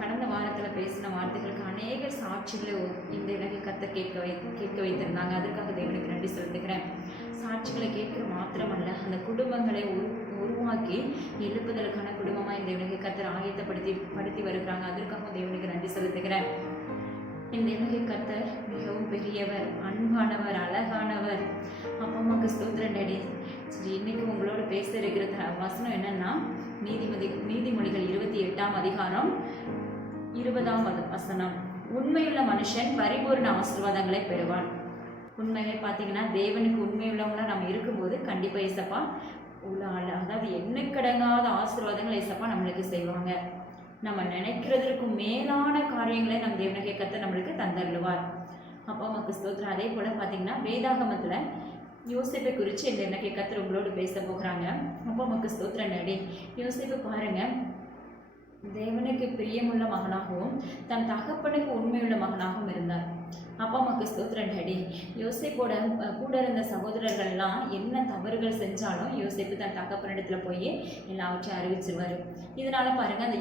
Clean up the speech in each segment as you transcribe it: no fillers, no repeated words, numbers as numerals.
கடந்த வாரத்தில் பேசின வார்த்தைகளுக்கு அநேக சாட்சிகளை இந்த எனக்கு கேட்க வைத்திருந்தாங்க. அதற்காக தேவனுக்கு நன்றி செலுத்துகிறேன். சாட்சிகளை கேட்குற மாத்திரமல்ல, அந்த குடும்பங்களை உருவாக்கி எழுப்புதலுக்கான குடும்பமாக இந்த எனக்கு கத்தர் ஆயத்தப்படுத்தி வருகிறாங்க. அதற்காக தேவனுக்கு நன்றி செலுத்துகிறேன். இந்த எனக்கு கத்தர் மிகவும் பெரியவர், அன்பானவர், அழகானவர். அப்பா அம்மாவுக்கு ஸ்தோத்திரம் நடி. சரி, இன்னைக்கு உங்களோட பேச இருக்கிற வசனம் என்னன்னா, நீதிமொழிகள் 28ஆம் அதிகாரம் 20ஆம் வசனம். உண்மையுள்ள மனுஷன் பரிபூர்ண ஆசீர்வாதங்களை பெறுவான். உண்மையை பார்த்தீங்கன்னா, தேவனுக்கு உண்மையுள்ளவங்களா நம்ம இருக்கும்போது கண்டிப்பாக ஏசப்பா அதாவது எண்ணுக்கடங்காத ஆசீர்வாதங்கள் ஏசப்பா நம்மளுக்கு செய்வாங்க. நம்ம நினைக்கிறதற்கு மேலான காரியங்களை நம்ம தேவனுக்கு கத்த நம்மளுக்கு தந்தருவார். அப்பா அம்மாவுக்கு ஸ்தோத்திரம். அதே போல் பார்த்தீங்கன்னா, வேதாகமத்தில் யோசேப்பை குறித்து இந்த எனக்கு கத்தர் உங்களோடு பேச போகிறாங்க. அப்பா அம்மாவுக்கு ஸ்தோத்திரம் நடி. யோசேப்பை பாருங்கள், தேவனுக்கு பிரியமுள்ள மகனாகவும் தன் தகப்பனுக்கு உண்மையுள்ள மகனாகவும் இருந்தார். அப்பா அம்மாவுக்கு ஸ்தோத்திரம் டாடி. யோசேப்போட கூட இருந்த சகோதரர்கள்லாம் என்ன தவறுகள் செஞ்சாலும் யோசேப்பு தன் தகப்பனிடத்துல போய் எல்லாவற்றையும் அறிவிச்சிருவார். இதனால பாருங்க, அந்த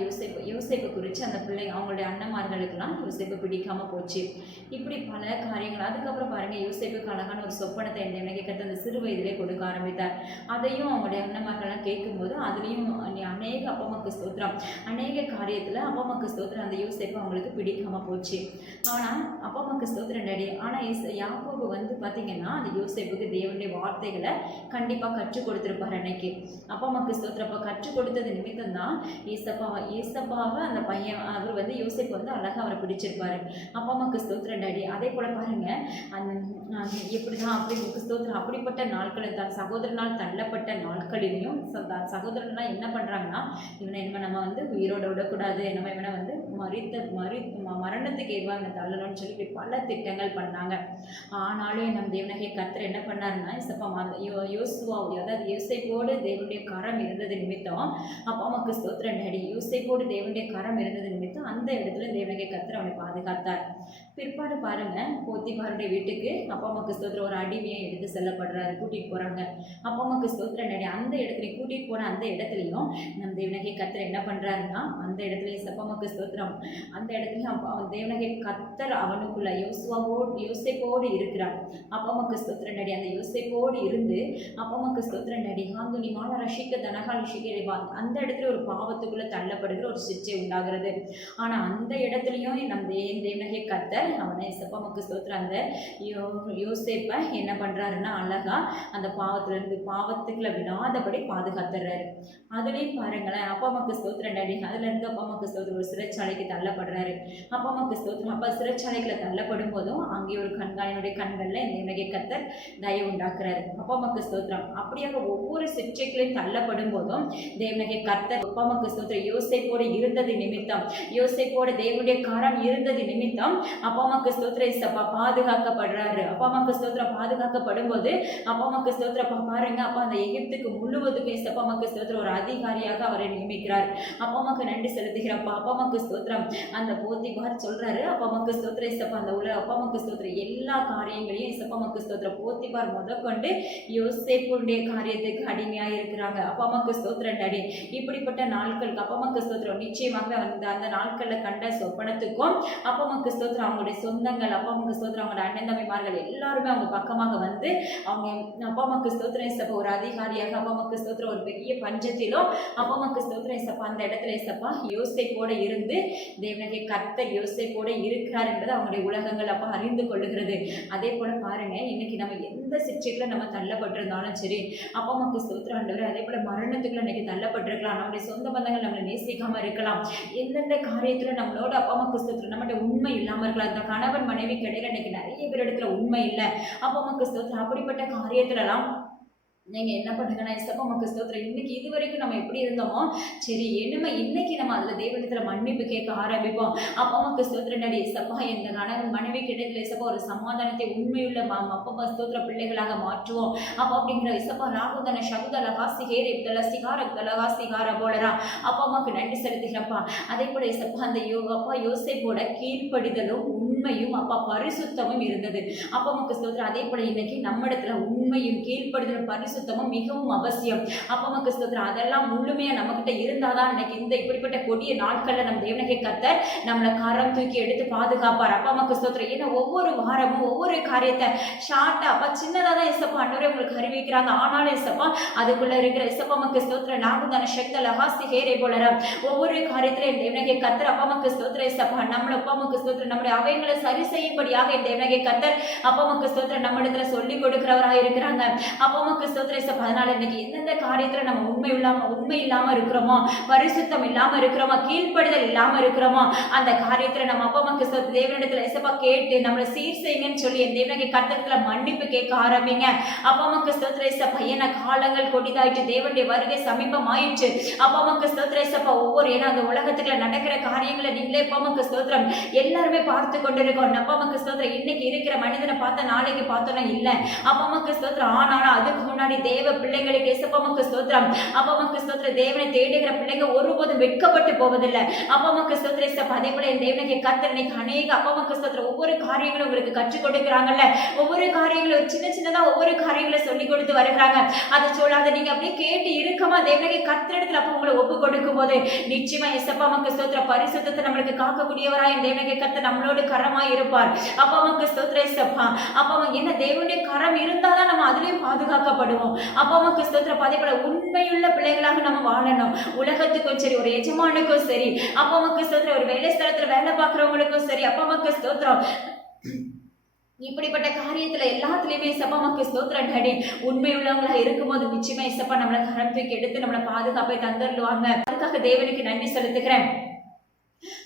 யோசேப்பை குறித்து அந்த அவங்களுடைய அண்ணன்மார்களுக்கெல்லாம் யோசேப்பு பிடிக்காம போச்சு. இப்படி பல காரியங்கள். அதுக்கப்புறம் பாருங்க, யோசேப்புக்கு அழகான ஒரு சொப்பனத்தை எனக்கு கற்று அந்த சிறு வயதிலே கொடுக்க ஆரம்பித்தார். அதையும் அவங்களுடைய அண்ணன்மார்கள்லாம் கேட்கும்போது அதுலேயும் அநேக அப்பா அம்மாவுக்கு ஸ்தோத்திரம், அநேக காரியத்தில் அப்பா அம்மாவுக்கு ஸ்தோத்திரம் அந்த யோசேப்பு அவங்களுக்கு பிடிக்காம போச்சு. ஆனால் அப்பா அம்மாவுக்கு ஸ்தோத்திரம் டாடி. ஆனால் யாக்கோபு பார்த்தீங்கன்னா, அந்த யோசேப்புக்கு தேவனுடைய வார்த்தைகளை கண்டிப்பாக கற்றுக் கொடுத்துருப்பார் அன்னைக்கு. அப்பா அம்மாவுக்கு ஸ்தோத்திரப்பா கற்றுக் கொடுத்தது நிமித்தம் தான் ஏசப்பாவை அந்த பையன் அவர் யோசேப்பு அழகாக அவரை பிடிச்சிருப்பாரு. அப்பா அம்மாவுக்கு ஸ்தோத்திரம் டாடி. அதே போல் பாருங்க, அந்த எப்படிதான் அப்படி ஸ்தோத்திரம் அப்படிப்பட்ட நாட்களில் தான் சகோதரனால் தள்ளப்பட்ட நாட்களிலையும் சகோதரன்லாம் என்ன பண்ணுறாங்கன்னா, இவனை நம்ம உயிரோட விடக்கூடாது, நம்ம இவனை மரணத்துக்கு ஏதுவாக தள்ளணும்னு சொல்லி இப்படி பல திட்டங்கள் பண்ணாங்க. ஆனாலும் நம் தேவனகை கர்த்தர் என்ன பண்ணாருன்னா, யோசுவாவுடைய அதாவது யோசேப்போடு தேவனுடைய கரம் இருந்தது நிமித்தம் அப்பா அம்மாவுக்கு ஸ்தோத்திரம் டாடி. யோசேப்போடு தேவனுடைய கரம் இருந்தது நிமித்தம் அந்த இடத்துல தேவனகை கர்த்தர் அவனை பாதுகாத்தார். பிற்பாடு பாருங்க, போத்திபாருடைய வீட்டுக்கு அப்பா அம்மாவுக்கு ஸ்தோத்திரம் ஒரு அடிமையை எடுத்து செல்லப்படுறாரு, கூட்டிகிட்டு போகிறாங்க. அப்பா அம்மாவுக்கு ஸ்தோத்திரம் டாடி. அந்த இடத்துல கூட்டிகிட்டு போன அந்த இடத்துலையும் நம் தேவனகை கர்த்தர் என்ன பண்ணுறாருன்னா, அந்த இடத்துல அப்பா அம்மாவுக்கு ஸ்தோத்திரம் அந்த இடத்துலையும் தேவனகை கர்த்தர் அவனுக்குள்ள யோசேப்போடு இருக்கிறார். அப்பா அம்மாவுக்கு ஸ்தோத்திரம் டாடி. அந்த யோசேப்போடு இருந்து அப்பா அம்மாவுக்கு ஸ்தோத்திரம் டாடி. ஆந்துனி மால ரஷிக்க தனகால் ஷிகரிபா அந்த இடத்துல ஒரு பாவத்துக்குள்ள தள்ளப்படுகிற ஒரு சிச்சை உண்டாகிறது. ஆனால் அந்த இடத்துலையும் நம் தேவனகை கர்த்தர் அவனை அப்பா அம்மாவுக்கு ஸ்தோத்திரம் அந்த யோசேப்பை என்ன பண்ணுறாருன்னா, அழகா அந்த பாவத்துக்குள்ள விடாதபடி பாதுகாத்துறாரு. அதுலேயும் பாருங்களேன், அப்பா அம்மாவுக்கு ஸ்தோத்திரம் டாடி. அதுலேருந்து அப்பா அம்மாவுக்கு ஸ்தோத்திரம் ஒரு சிறைச்சாலைக்கு தள்ளப்படுறாரு. அப்பா அம்மாவுக்கு ஸ்தோத்திரம். அப்பா சிறைச்சாலைகளை தள்ளப்படும் போதும் அங்கே ஒரு கண்காணியுடைய கண்களில் இந்த கர்த்தர் தயவு உண்டாக்குறாரு. அப்பா அம்மாவுக்கு ஸ்தோத்திரம். அப்படியாக ஒவ்வொரு சிற்றைகளையும் தள்ளப்படும் போதும் தேவனகை கர்த்தர் அப்பா அம்மாவுக்கு ஸ்தோத்திரம் யோசேப்போடு இருந்தது நிமித்தம், யோசேப்போடு தேவனுடைய கரம் இருந்தது நிமித்தம் அப்பா அம்மாவுக்கு ஸ்தோத்திரம் இசப்பா பாதுகாக்கப்படுறாரு. அப்பா அம்மாவுக்கு ஸ்தோத்திரம் பாதுகாக்கப்படும் போது அப்பா அம்மாவுக்கு ஸ்தோத்திரம் பாருங்க, அப்பா அந்த எகிப்துக்கு முழுவதுக்கும் இசப்பா அம்மாவுக்கு ஸ்தோத்திரம் ஒரு அதிகாரியாக அவரை நியமிக்கிறார். அப்பா அம்மாவுக்கு நன்றி செலுத்துகிறப்பா. அப்பா அம்மாவுக்கு ஸ்தோத்திரம். அந்த போத்திபார் சொல்றாரு, அப்பா அம்மாவுக்கு ஸ்தோத்திரம் இசப்பா அந்த அப்பா அம்மாவுக்கு ஸ்தோத்திரம் எல்லா காரியங்களையும் இசப்பா அம்மாவுக்கு ஸ்தோத்திரம் போத்திபார் முதற்கொண்டு யோசேப்புடைய காரியத்துக்கு அடிமையாக இருக்கிறாங்க. அப்பா அம்மாவுக்கு ஸ்தோத்திரம் டாடி. இப்படிப்பட்ட நாட்களுக்கு அப்பா அம்மாவுக்கு ஸ்தோத்திரம் நிச்சயமாக அந்த நாட்களில் கண்ட சொப்பனத்துக்கும் அப்பா அம்மாவுக்கு ஸ்தோத்திரம் அவங்களுடைய சொந்தங்கள் அப்பா அம்மாவுக்கு ஸ்தோத்திரம் அவங்களோட அண்ணன் தம்பிமார்கள் எல்லாருமே அவங்க பக்கமாக அவங்க அப்பா அம்மாவுக்கு ஸ்தோத்திரம் இசப்பா ஒரு அதிகாரியாக அப்பா அம்மாவுக்கு ஸ்தோத்திரம் ஒரு பெரிய பஞ்சத்திலும் அப்பா அம்மாவுக்கு ஸ்தோத்திரம் இசப்பா அந்த இடத்துல இசப்பா யோசேப்போட இருந்து தேவனகை கர்த்தர் யோசேப்போட இருக்கிறார் என்பது அவங்களுடைய உலகங்கள் அப்பா அறிந்து கொள்ளுகிறது. அதே போல பாருங்க, இன்னைக்கு நம்ம எந்த சிற்றைக்குள்ள நம்ம தள்ளப்பட்டிருந்தாலும் சரி அப்பா அம்மாவுக்கு ஸ்தோத்திரம் ஆண்டவரே. அதே போல மரணத்துக்குள்ள இன்னைக்கு தள்ளப்பட்டிருக்கலாம், நம்முடைய சொந்த பந்தங்கள் நம்மளை நேசிக்காம இருக்கலாம், எந்தெந்த காரியத்துல நம்மளோட அப்பா அம்மாவுக்கு ஸ்தோத்திரம் நம்மகிட்ட உண்மை இல்லாம இருக்கலாம். இந்த கணவன் மனைவி கிடையில இன்னைக்கு நிறைய பேர் இடத்துல உண்மை இல்லை அப்பா அம்மாவுக்கு ஸ்தோத்திரம். அப்படிப்பட்ட காரியத்துலலாம் நீங்கள் என்ன பண்ணுங்கன்னா, இசப்பா அம்மாவுக்கு ஸ்தோத்திரம். இன்னைக்கு இது வரைக்கும் நம்ம எப்படி இருந்தோமோ சரி என்னமே இன்னைக்கு நம்ம அதில் தேவனிடத்தில் மன்னிப்பு கேட்க ஆரம்பிப்போம். அப்பா அம்மாவுக்கு ஸ்தோத்திரம் டாடி. இசப்பா இந்த கணவன் மனைவி கிடைத்துல இசப்பா ஒரு சமாதானத்தை உண்மையுள்ள அப்பா அம்மா ஸ்தோத்திர பிள்ளைகளாக மாற்றுவோம். அப்போ அப்படிங்கிற இசப்பா ராகுதன சகுதல காசி ஹேரிப்தல சிகாரப்தல காசிகார போலரா அப்பா அம்மாவுக்கு நன்றி செலுத்துகிறப்பா. அதே போல இசப்பா அந்த அப்பா யோசேப்போட கீழ்ப்படிதலும் உண்மையும் அப்பா பரிசுத்தமும் இருந்தது. அப்பா உமக்கு ஸ்தோத்திரம். அதே போல இன்னைக்கு நம்ம இடத்துல உண்மையும் கீழ்ப்படுதலும் பரிசுத்தமும் மிகவும் அவசியம். அப்பா உமக்கு ஸ்தோத்திரம். அதெல்லாம் முழுமையா நம்ம கிட்ட இருந்தாதான் இன்னைக்கு இந்த இப்படிப்பட்ட கொடிய நாட்கள்ல நம்ம தேவனுக்கு கர்த்தர் நம்மளை கரம் தூக்கி எடுத்து பாதுகாப்பார். அப்பா உமக்கு ஸ்தோத்திரம். ஏன்னா ஒவ்வொரு வாரமும் ஒவ்வொரு காரியத்தை ஷார்ட்டா அப்பா சின்னதா தான் இசப்பா ஆண்டவரே உங்களுக்கு அறிவிக்கிறாங்க. ஆனாலும் இசப்பா அதுக்குள்ள இருக்கிற இசப்பா உமக்கு ஸ்தோத்திரம் நாகுதான சக்தி லகாசி ஹேரே போலற ஒவ்வொரு காரியத்திலும் தேவனுக்கு கர்த்தர் அப்பா உமக்கு ஸ்தோத்திரம் இசப்பா நம்மள அப்பா உமக்கு ஸ்தோத்திரம் நம்முடைய அவைகளை சரி செய்யும்படியாக தேவனுக்கு கர்த்தர் அப்பா உமக்கு ஸ்தோத்திரம் நம்ம இடத்துல சொல்லி கொடுக்கிறவராக இருக்கிறாங்க. அப்பா உமக்கு ஸ்தோத்திரம் இசப்பா. அதனால இன்னைக்கு எந்தெந்த காரியத்துல நம்ம உண்மை இல்லாம இருக்கிறோமோ, பரிசுத்தம் இல்லாம இருக்கிறோமோ, கீழ்ப்படுதல் இல்லாம இருக்கிறோமோ, அந்த காரியத்துல நம்ம அப்பா உமக்கு ஸ்தோத்திரம் தேவனிடத்துல இசப்பா கேட்டு நம்மளை சீர் செய்யுங்கன்னு சொல்லி என் தேவனுக்கு கர்த்தரத்துல மன்னிப்பு கேட்க ஆரம்பிங்க. அப்பா உமக்கு ஸ்தோத்திரம் இசப்பா. ஏன்னா காலங்கள் கொடிதாயிற்று, தேவனுடைய வருகை சமீபம் ஆயிடுச்சு. அப்பா உமக்கு ஸ்தோத்திரம் இசப்பா. ஒவ்வொரு ஏன்னா அந்த உலகத்துக்குள்ள நடக்கிற காரியங்களை நீங்களே அப்பா உமக்கு ஸ்தோத்திரம் எல்லாருமே பார்த்து கொண்டிருக்கோம். அப்பா உமக்கு ஸ்தோத்திரம். இன்னைக்கு இருக்கிற மனிதனை பார்த்தா நாளைக்கு பார்த்தோம்னா இல்ல. அப்பா உமக்கு ஸ்தோத்திரம். ஆனாலும் அதுக்கு முன்னாடி தேவ பிள்ளைங்களுக்கு இயேசுப்பா உமக்கு ஸ்தோத்திரம். அப்பா உமக்கு ஸ்தோத்திரம். தேவனை தேடுகிற பிள்ளைங்க ஒருபோதும் வெட்கப்பட்டு போவதில்லை. அப்பா உமக்கு ஸ்தோத்திரம் இயேசுப்பா. அதே போல என் தேவனுக்கு கர்த்தர் இன்னைக்கு அநேக அப்பா உமக்கு ஸ்தோத்திரம் ஒவ்வொரு காரியங்களும் உங்களுக்கு கற்றுக் கொடுக்குறாங்கல்ல. ஒவ்வொரு காரியங்களும் சின்னதா ஒவ்வொரு காரியங்களை சொல்லி கொடுத்து வருகிறாங்க. அதை சொல்லாத நீங்க அப்படியே கேட்டு இருக்கமா தேவனுக்கு கர்த்தரிடத்துல அப்ப உங்களை ஒப்பு கொடுக்கும் போது நிச்சயமா இயேசுப்பா உமக்கு ஸ்தோத்திரம் பரிசுத்தத்தை நம்மளுக்கு காக்கக்கூடியவராய் என் தேவனுக்கு கர்த்தர் நம்மளோடு கரமாய் இருப்பார். அப்பா உமக்கு ஸ்தோத்திரம் இயேசுப்பா. அப்பா என்ன தேவனுடைய கரம் இருந்தாதான் நம்ம அதுலயும் பாதுகாக்கப்படுவோம். அப்பா உமக்கு ஸ்தோத்திரம். அதே போல உண்மையுள்ள பிள்ளைகளாக நம்ம வாழணும். உலகத்துக்கும் சரி, ஒரு எஜமானுக்கும் சரி, அப்பா உமக்கு ஸ்தோத்திரம், ஒரு வேலை ஸ்தலத்துல வேலை பார்க்கிறவங்களுக்கும் சரி, அப்பா உமக்கு ஸ்தோத்திரம். இப்படிப்பட்ட காரியத்துல எல்லாத்துலயுமே இசப்பா உமக்கு ஸ்தோத்திரம் டாடி. உண்மை உள்ளவங்களா இருக்கும்போது நிச்சயமா இசப்பா நம்மளை கரம் தூக்கி எடுத்து நம்மளை பாதுகாப்பை தந்துடுவாங்க. அதுக்காக தேவனுக்கு நன்றி செலுத்துக்கிறேன்.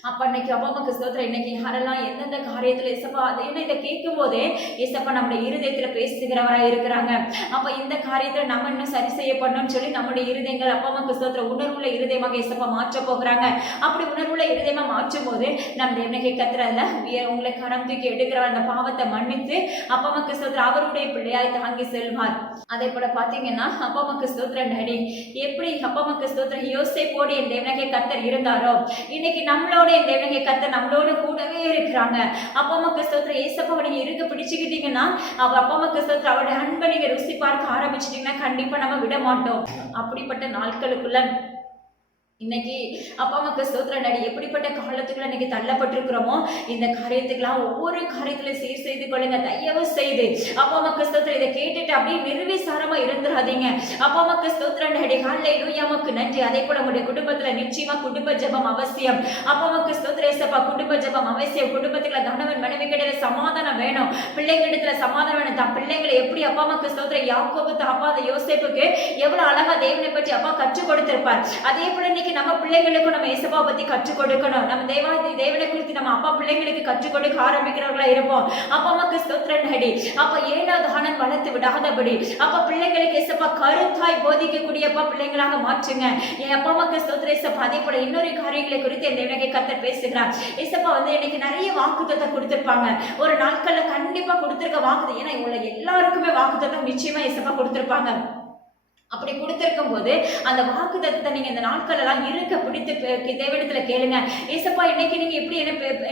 அப்ப இன்னைக்கு அப்பா உமக்கு ஸ்தோத்திரம். இன்னைக்கு யாரெல்லாம் எந்தெந்த காரியத்துல இசப்பா என்ன இதை கேட்கும் போதே இசப்பா நம்முடைய இருதயத்துல பேசுகிறவரா இருக்கிறாங்க. அப்ப இந்த காரியத்துல நம்ம இன்னும் சரி செய்யப்படணும்னு சொல்லி நம்முடைய இருதயங்கள் அப்பா உமக்கு ஸ்தோத்திரம் உணர்வுள்ள இருதயமாக இசப்பா மாற்ற போகிறாங்க. அப்படி உணர்வுள்ள இருதயமா மாற்றும் போது நம்ம தேவனுக்கு கத்துறதுல உங்களை கரம் தூக்கி எடுக்கிறவர் அந்த பாவத்தை மன்னித்து அப்பா உமக்கு ஸ்தோத்திரம் அவருடைய பிள்ளையாய் தாங்கி செல்வார். அதே போல பாத்தீங்கன்னா அப்பா உமக்கு ஸ்தோத்திரம் டாடி. எப்படி அப்பா உமக்கு ஸ்தோத்திரம் யோசேப்போடு என் தேவனுக்கு கர்த்தர் இருந்தாரோ, இன்னைக்கு நம்மளோட என் தேவனுக்கு கர்த்தர் நம்மளோட கூடவே இருக்கிறாங்க. அப்பா உமக்கு ஸ்தோத்திரம். ஏசப்பா நீங்க இருக்க பிடிச்சுக்கிட்டீங்கன்னா அப்பா உமக்கு ஸ்தோத்திரம் அவருடைய அன்பை நீங்க ருசி பார்க்க ஆரம்பிச்சிட்டீங்கன்னா கண்டிப்பா நம்ம விட மாட்டோம். அப்படிப்பட்ட நாட்களுக்குள்ள இன்னைக்கு அப்பா அம்மாக்கு ஸ்தோத்திரம் டாடி. எப்படிப்பட்ட காலத்துக்குள்ள இன்னைக்கு தள்ளப்பட்டிருக்கிறோமோ இந்த காரியத்துக்கெல்லாம் ஒவ்வொரு காரியத்திலும் சீர் செய்து கொள்ளுங்க தயவு செய்து. அப்பா அம்மாக்கு ஸ்தோத்திரம். இதை கேட்டுட்டு அப்படியே நிர்விசாரமா இருந்துடாதீங்க. அப்பா அம்மாக்கு ஸ்தோத்திரம் டாடி. ஹல்லேலூயா உமக்கு நன்றி. அதே போல உங்களுடைய குடும்பத்துல நிச்சயமா குடும்ப ஜெபம் அவசியம். அப்பா அம்மாக்கு ஸ்தோத்திரம் ஏசப்பா. குடும்ப ஜெபம் அவசியம். குடும்பத்துக்குள்ள கணவன் மனைவி கிடையாது சமாதானம் வேணும். பிள்ளைங்களிடத்துல சமாதானம் வேணும். தான் பிள்ளைங்களை எப்படி அப்பா அம்மாக்கு ஸ்தோத்திரம் யாக்கோபு அப்பா யோசேப்புக்கு எவ்வளவு அழகா தேவனை பற்றி அப்பா கற்றுக் கொடுத்திருப்பார். அதே போல நம்ம பிள்ளைகளுக்கும் நம்ம இயேசுவை பத்தி கற்றுக் கொடுக்கணும். நம்ம தேவனை குறித்து நம்ம அப்பா பிள்ளைங்களுக்கு கற்றுக் கொடுக்க ஆரம்பிக்கிறவர்களா இருப்போம். அப்பா அம்மாக்கு ஸ்தோத்திரம் டாடி. அப்ப 7வது ஆனன் வளர்த்து விடாதபடி அப்ப பிள்ளைங்களுக்கு இயேசுப்பா கருத்தாய் போதிக்கக்கூடிய அப்பா பிள்ளைங்களாக மாற்றுங்க. என் அப்பா அம்மாக்கு ஸ்தோத்திரம் இயேசுப்பா. அதே போல இன்னொரு காரியங்களை குறித்து என் தேவனுக்கு கர்த்தர் பேசுகிறார். இயேசுப்பா இன்னைக்கு நிறைய வாக்குத்தத்தம் கொடுத்திருப்பாங்க. ஒரு நாட்கள்ல கண்டிப்பா கொடுத்திருக்க வாக்குத்தத்தம். ஏன்னா இவங்க எல்லாருக்குமே வாக்குத்தத்தம் நிச்சயமா இயேசுப்பா கொடுத்திருப்பாங்க. அப்படி கொடுத்திருக்கும் போது அந்த வாக்கு தத்தத்தை நீங்க இந்த நாட்கள் எல்லாம் இருக்க பிடித்து தேவனிடத்துல கேளுங்க. ஏசப்பா இன்னைக்கு நீங்க எப்படி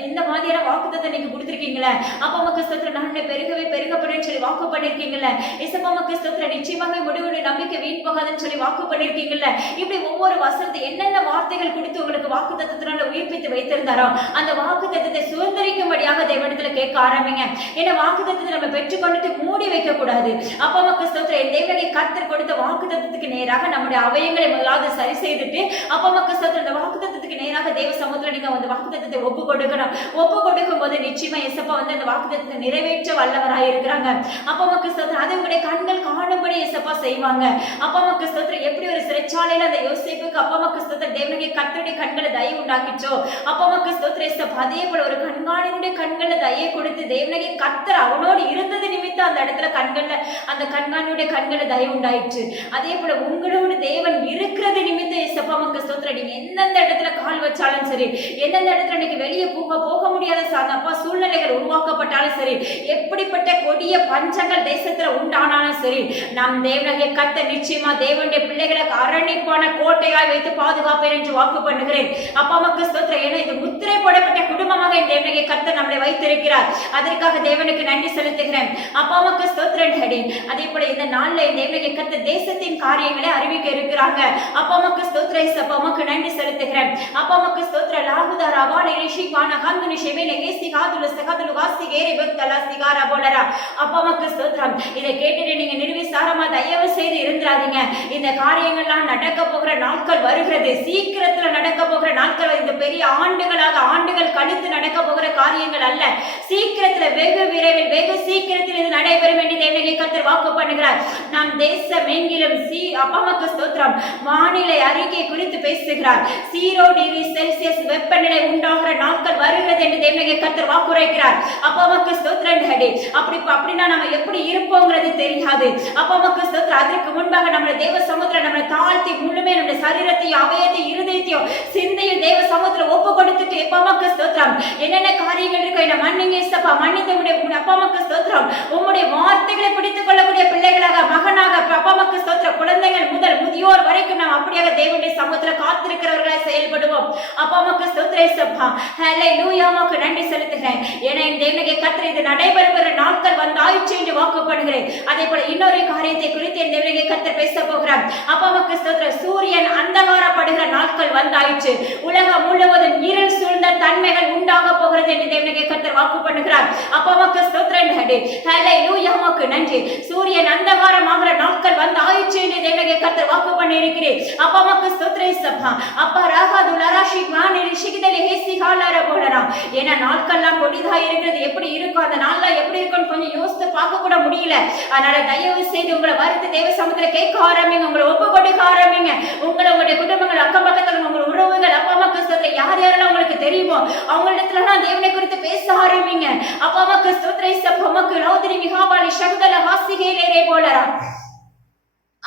இந்த மாதிரியான வாக்கு தத்தத்தை நீங்க கொடுத்திருக்கீங்களே. அப்பா உமக்கு ஸ்தோத்திரம். நான் பெருகவே பெருகப்படுன்னு சொல்லி வாக்கு பண்ணிருக்கீங்கல்ல. ஏசப்பா உமக்கு ஸ்தோத்திரம். நிச்சயமாக முடிவுடைய நம்பிக்கை வீண் போகாதுன்னு சொல்லி வாக்கு பண்ணிருக்கீங்கல்ல. இப்படி ஒவ்வொரு வசனத்தை என்னென்ன வார்த்தைகள் கொடுத்து உங்களுக்கு வாக்கு தத்தத்தினால உயிர்ப்பித்து வைத்திருந்தாரோ அந்த வாக்கு தத்தத்தை சுதந்திரிக்கும்படியாக தேவனிடத்துல கேட்க ஆரம்பிங்க. ஏன்னா வாக்கு தத்தத்தை நம்ம பெற்றுக்கொண்டுட்டு மூடி வைக்க கூடாது. அப்பா உமக்கு ஸ்தோத்திரம். என் தேவனுடைய கர்த்தர் கொடுத்த வாக்கு வாக்குத்தத்தத்துக்கு நேராக நம்முடைய அவயங்களை முதலாவது சரி செய்துட்டு அப்பா அம்மாக்கு ஸ்தோத்திரம். அந்த வாக்குத்தத்தத்துக்கு நேராக தேவ சமூகத்துல நீங்க அந்த வாக்குத்தத்தத்தை ஒப்பு கொடுக்கணும். ஒப்பு கொடுக்கும் போது நிச்சயமா இயேசுப்பா அந்த வாக்குத்தத்தத்தை நிறைவேற்ற வல்லவராய் இருக்கிறாங்க. அப்பா அம்மாக்கு ஸ்தோத்திரம். அது உங்களுடைய கண்கள் காணும்படி இயேசுப்பா செய்வாங்க. அப்பா அம்மாக்கு ஸ்தோத்திரம். எப்படி ஒரு சிறைச்சாலையில அந்த யோசேப்புக்கு அப்பா அம்மாக்கு ஸ்தோத்திரம் தேவனுடைய கர்த்தருடைய கண்களை தயவு உண்டாக்கிச்சோ அப்பா அம்மாக்கு ஸ்தோத்திரம் இயேசுப்பா. அதே போல ஒரு கண்காணினுடைய கண்களை தயை கொடுத்து தேவனுடைய கர்த்தர் அவனோடு இருந்தது நிமித்தம் அந்த இடத்துல கண்கள்ல அந்த கண்காணியுடைய கண்களை தயவு உண்டாயிற்று. அதே போல உங்களோடு தேவன் இருக்கிறது நிமித்தம் ஏசப்பா உமக்கு ஸ்தோத்திரம். நீங்க எந்தெந்த இடத்துல கால் வச்சாலும் சரி, எந்தெந்த இடத்துல இன்னைக்கு வெளியே போக முடியாத அப்பா சூழ்நிலைகள் உருவாக்கப்பட்டாலும் சரி, எப்படிப்பட்ட கொடிய பஞ்சங்கள் தேசத்துல உண்டானாலும் சரி, நம் தேவனாகிய கர்த்தர் நிச்சயமா தேவனுடைய பிள்ளைகளுக்கு அரணிப்பான கோட்டையாய் வைத்து பாதுகாப்பேன் என்று வாக்கு பண்ணுகிறேன். அப்பா உமக்கு ஸ்தோத்திரம். ஏன்னா இது முத்திரை போடப்பட்ட குடும்பமாக என் தேவனாகிய கர்த்தர் நம்மளை வைத்திருக்கிறார். அதற்காக தேவனுக்கு நன்றி செலுத்துகிறேன். அப்பா உமக்கு ஸ்தோத்திரம் டாடி. அதே போல இந்த நாள்ல என் தேவனாகிய கர்த்தர் தேசத்தின் காரியங்களை அறிவிக்க இருக்கிறாங்க. அப்பா உமக்கு ஸ்தோத்திரம். அப்பா உமக்கு நன்றி செலுத்துகிறேன். அப்பா உமக்கு ஸ்தோத்திரம். லாகுதா ரபானே ரிஷி கான ஹந்துனி ஷெமெனே கேசி காதுல சகதுல வாசி கேரி பக்தலா சிகாரா போலரா. அப்பா உமக்கு ஸ்தோத்திரம். இதை கேட்டுட்டு நீங்க நிர்விசாரமா தயவு செய்து இருந்துராதீங்க. இந்த காரியங்கள்லாம் நடக்க போகிற நாட்கள் வருகிறது. சீக்கிரத்துல நடக்க போகிற நாட்கள். இந்த பெரிய ஆண்டுகள் கழித்து நடக்க போகிற காரியங்கள் அல்ல. சீக்கிரத்துல வெகு விரைவில் வெகு சீக்கிரத்தில் இது நடைபெறும் என்று தேவனாகிய கர்த்தர் வாக்கு பண்ணுகிறார். நாம் தேசம் எங்கிலும் அப்பா உமக்கு ஸ்தோத்திரம் வானிலை அறிக்கை குறித்து பேசுகிறார். 0 டிகிரி செல்சியஸ் வெப்பநிலை உண்டாகிற நாட்கள் வருகிறது என்று தேவனாகிய கர்த்தர் வாக்குரைக்கிறார். அப்பா உமக்கு ஸ்தோத்திரம் டாடி. அப்படின்னா நம்ம எப்படி இருப்போங்கிறது தெரியாது. அப்பா உமக்கு ஸ்தோத்திரம். அதற்கு முன்பாக நம்ம தேவ சமுத்திரம் நம்மளை தாழ்த்தி முழுமே நம்முடைய சரீரத்தையும் அவயத்தையும் இருதயத்தையும் சிந்தையும் தேவ சமுத்திரம் ஒப்பு கொடுத்துட்டு அப்பா உமக்கு ஸ்தோத்திரம். என்னென்ன காரியங்கள் இருக்கோ என்ன மன்னிங்க ஏசப்பா. மன்னித்து அப்பா உமக்கு ஸ்தோத்திரம். உம்முடைய வார்த்தைகளை பிடித்துக் கொள்ளக்கூடிய பிள்ளைகளாக மகனாக அப்பா உமக்கு ஸ்தோத்திரம். குழந்தைகள் முதல் முதியோர் வரைக்கும் நாம் அப்படியாக தேவனுடைய சமூகத்தில் காத்திருக்கிறவர்களாக செயல்படுவோம். அப்பா உமக்கு ஸ்தோத்திரம் ஏசப்பா. ஹல்லேலூயா. உமக்கு நன்றி செலுத்துகிறேன். ஏன்னா என் தேவனாகிய கர்த்தர் இது நடைபெறுகிற நாட்கள் வந்தாயிற்று என்று வாக்கு பண்ணுகிறேன். அதே போல இன்னொரு காரியத்தை குறித்து என் தேவனாகிய கர்த்தர் பேச போகிறார். அப்பா உமக்கு ஸ்தோத்திரம். சூரியன் அந்தகாரப்படுகிற நாட்கள் வந்தாயிற்று. உலகம் முழுவதும் இருள் சூழ்ந்த தன்மைகள் உண்டாக போகிறது என்று தேவனாகிய கர்த்தர் வாக்கு பண்ணுகிறார். அப்பா உமக்கு ஸ்தோத்திரம் டாடி. ஹல்லேலூயா. உமக்கு நன்றி. சூரியன் அந்தகாரமாகிற நாட்கள் வந்தாயிற்று என்று தேவனாகிய கர்த்தர் வாக்கு பண்ணி இருக்கிறேன். அப்பா உமக்கு ஸ்தோத்திரம் ஏசப்பா. அப்பா ராகாது லராஷி மானி ரிஷிகிதலே ஹேசி ஹாலர போலரா. ஏன்னா நாட்கள்லாம் கொடிதா இருக்கிறது. எப்படி இருக்கும் அந்த நாள்லாம் எப்படி இருக்கும்னு கொஞ்சம் யோசித்து பார்க்க கூட முடியல. அதனால தயவு செய்து உங்களை வருத்து தேவ சமூகத்துல கேட்க ஆரம்பிங்க. உங்களை ஒப்பு கொடுக்க ஆரம்பிங்க. உங்களுடைய குடும்பங்கள் அக்கம் பக்கத்துல உங்கள் உறவுகள் அப்பா அம்மாக்கு ஸ்தோத்திரம் யாரெல்லாம் உங்களுக்கு தெரியுமோ அவங்களிடத்துல தேவனை குறித்து பேச ஆரம்பிங்க. அப்பா அம்மாக்கு ஸ்தோத்திரம் ஏசப்பா. உமக்கு லௌதிரி மிகாபாலி சகுதல ஹாசிகேலே போலரா.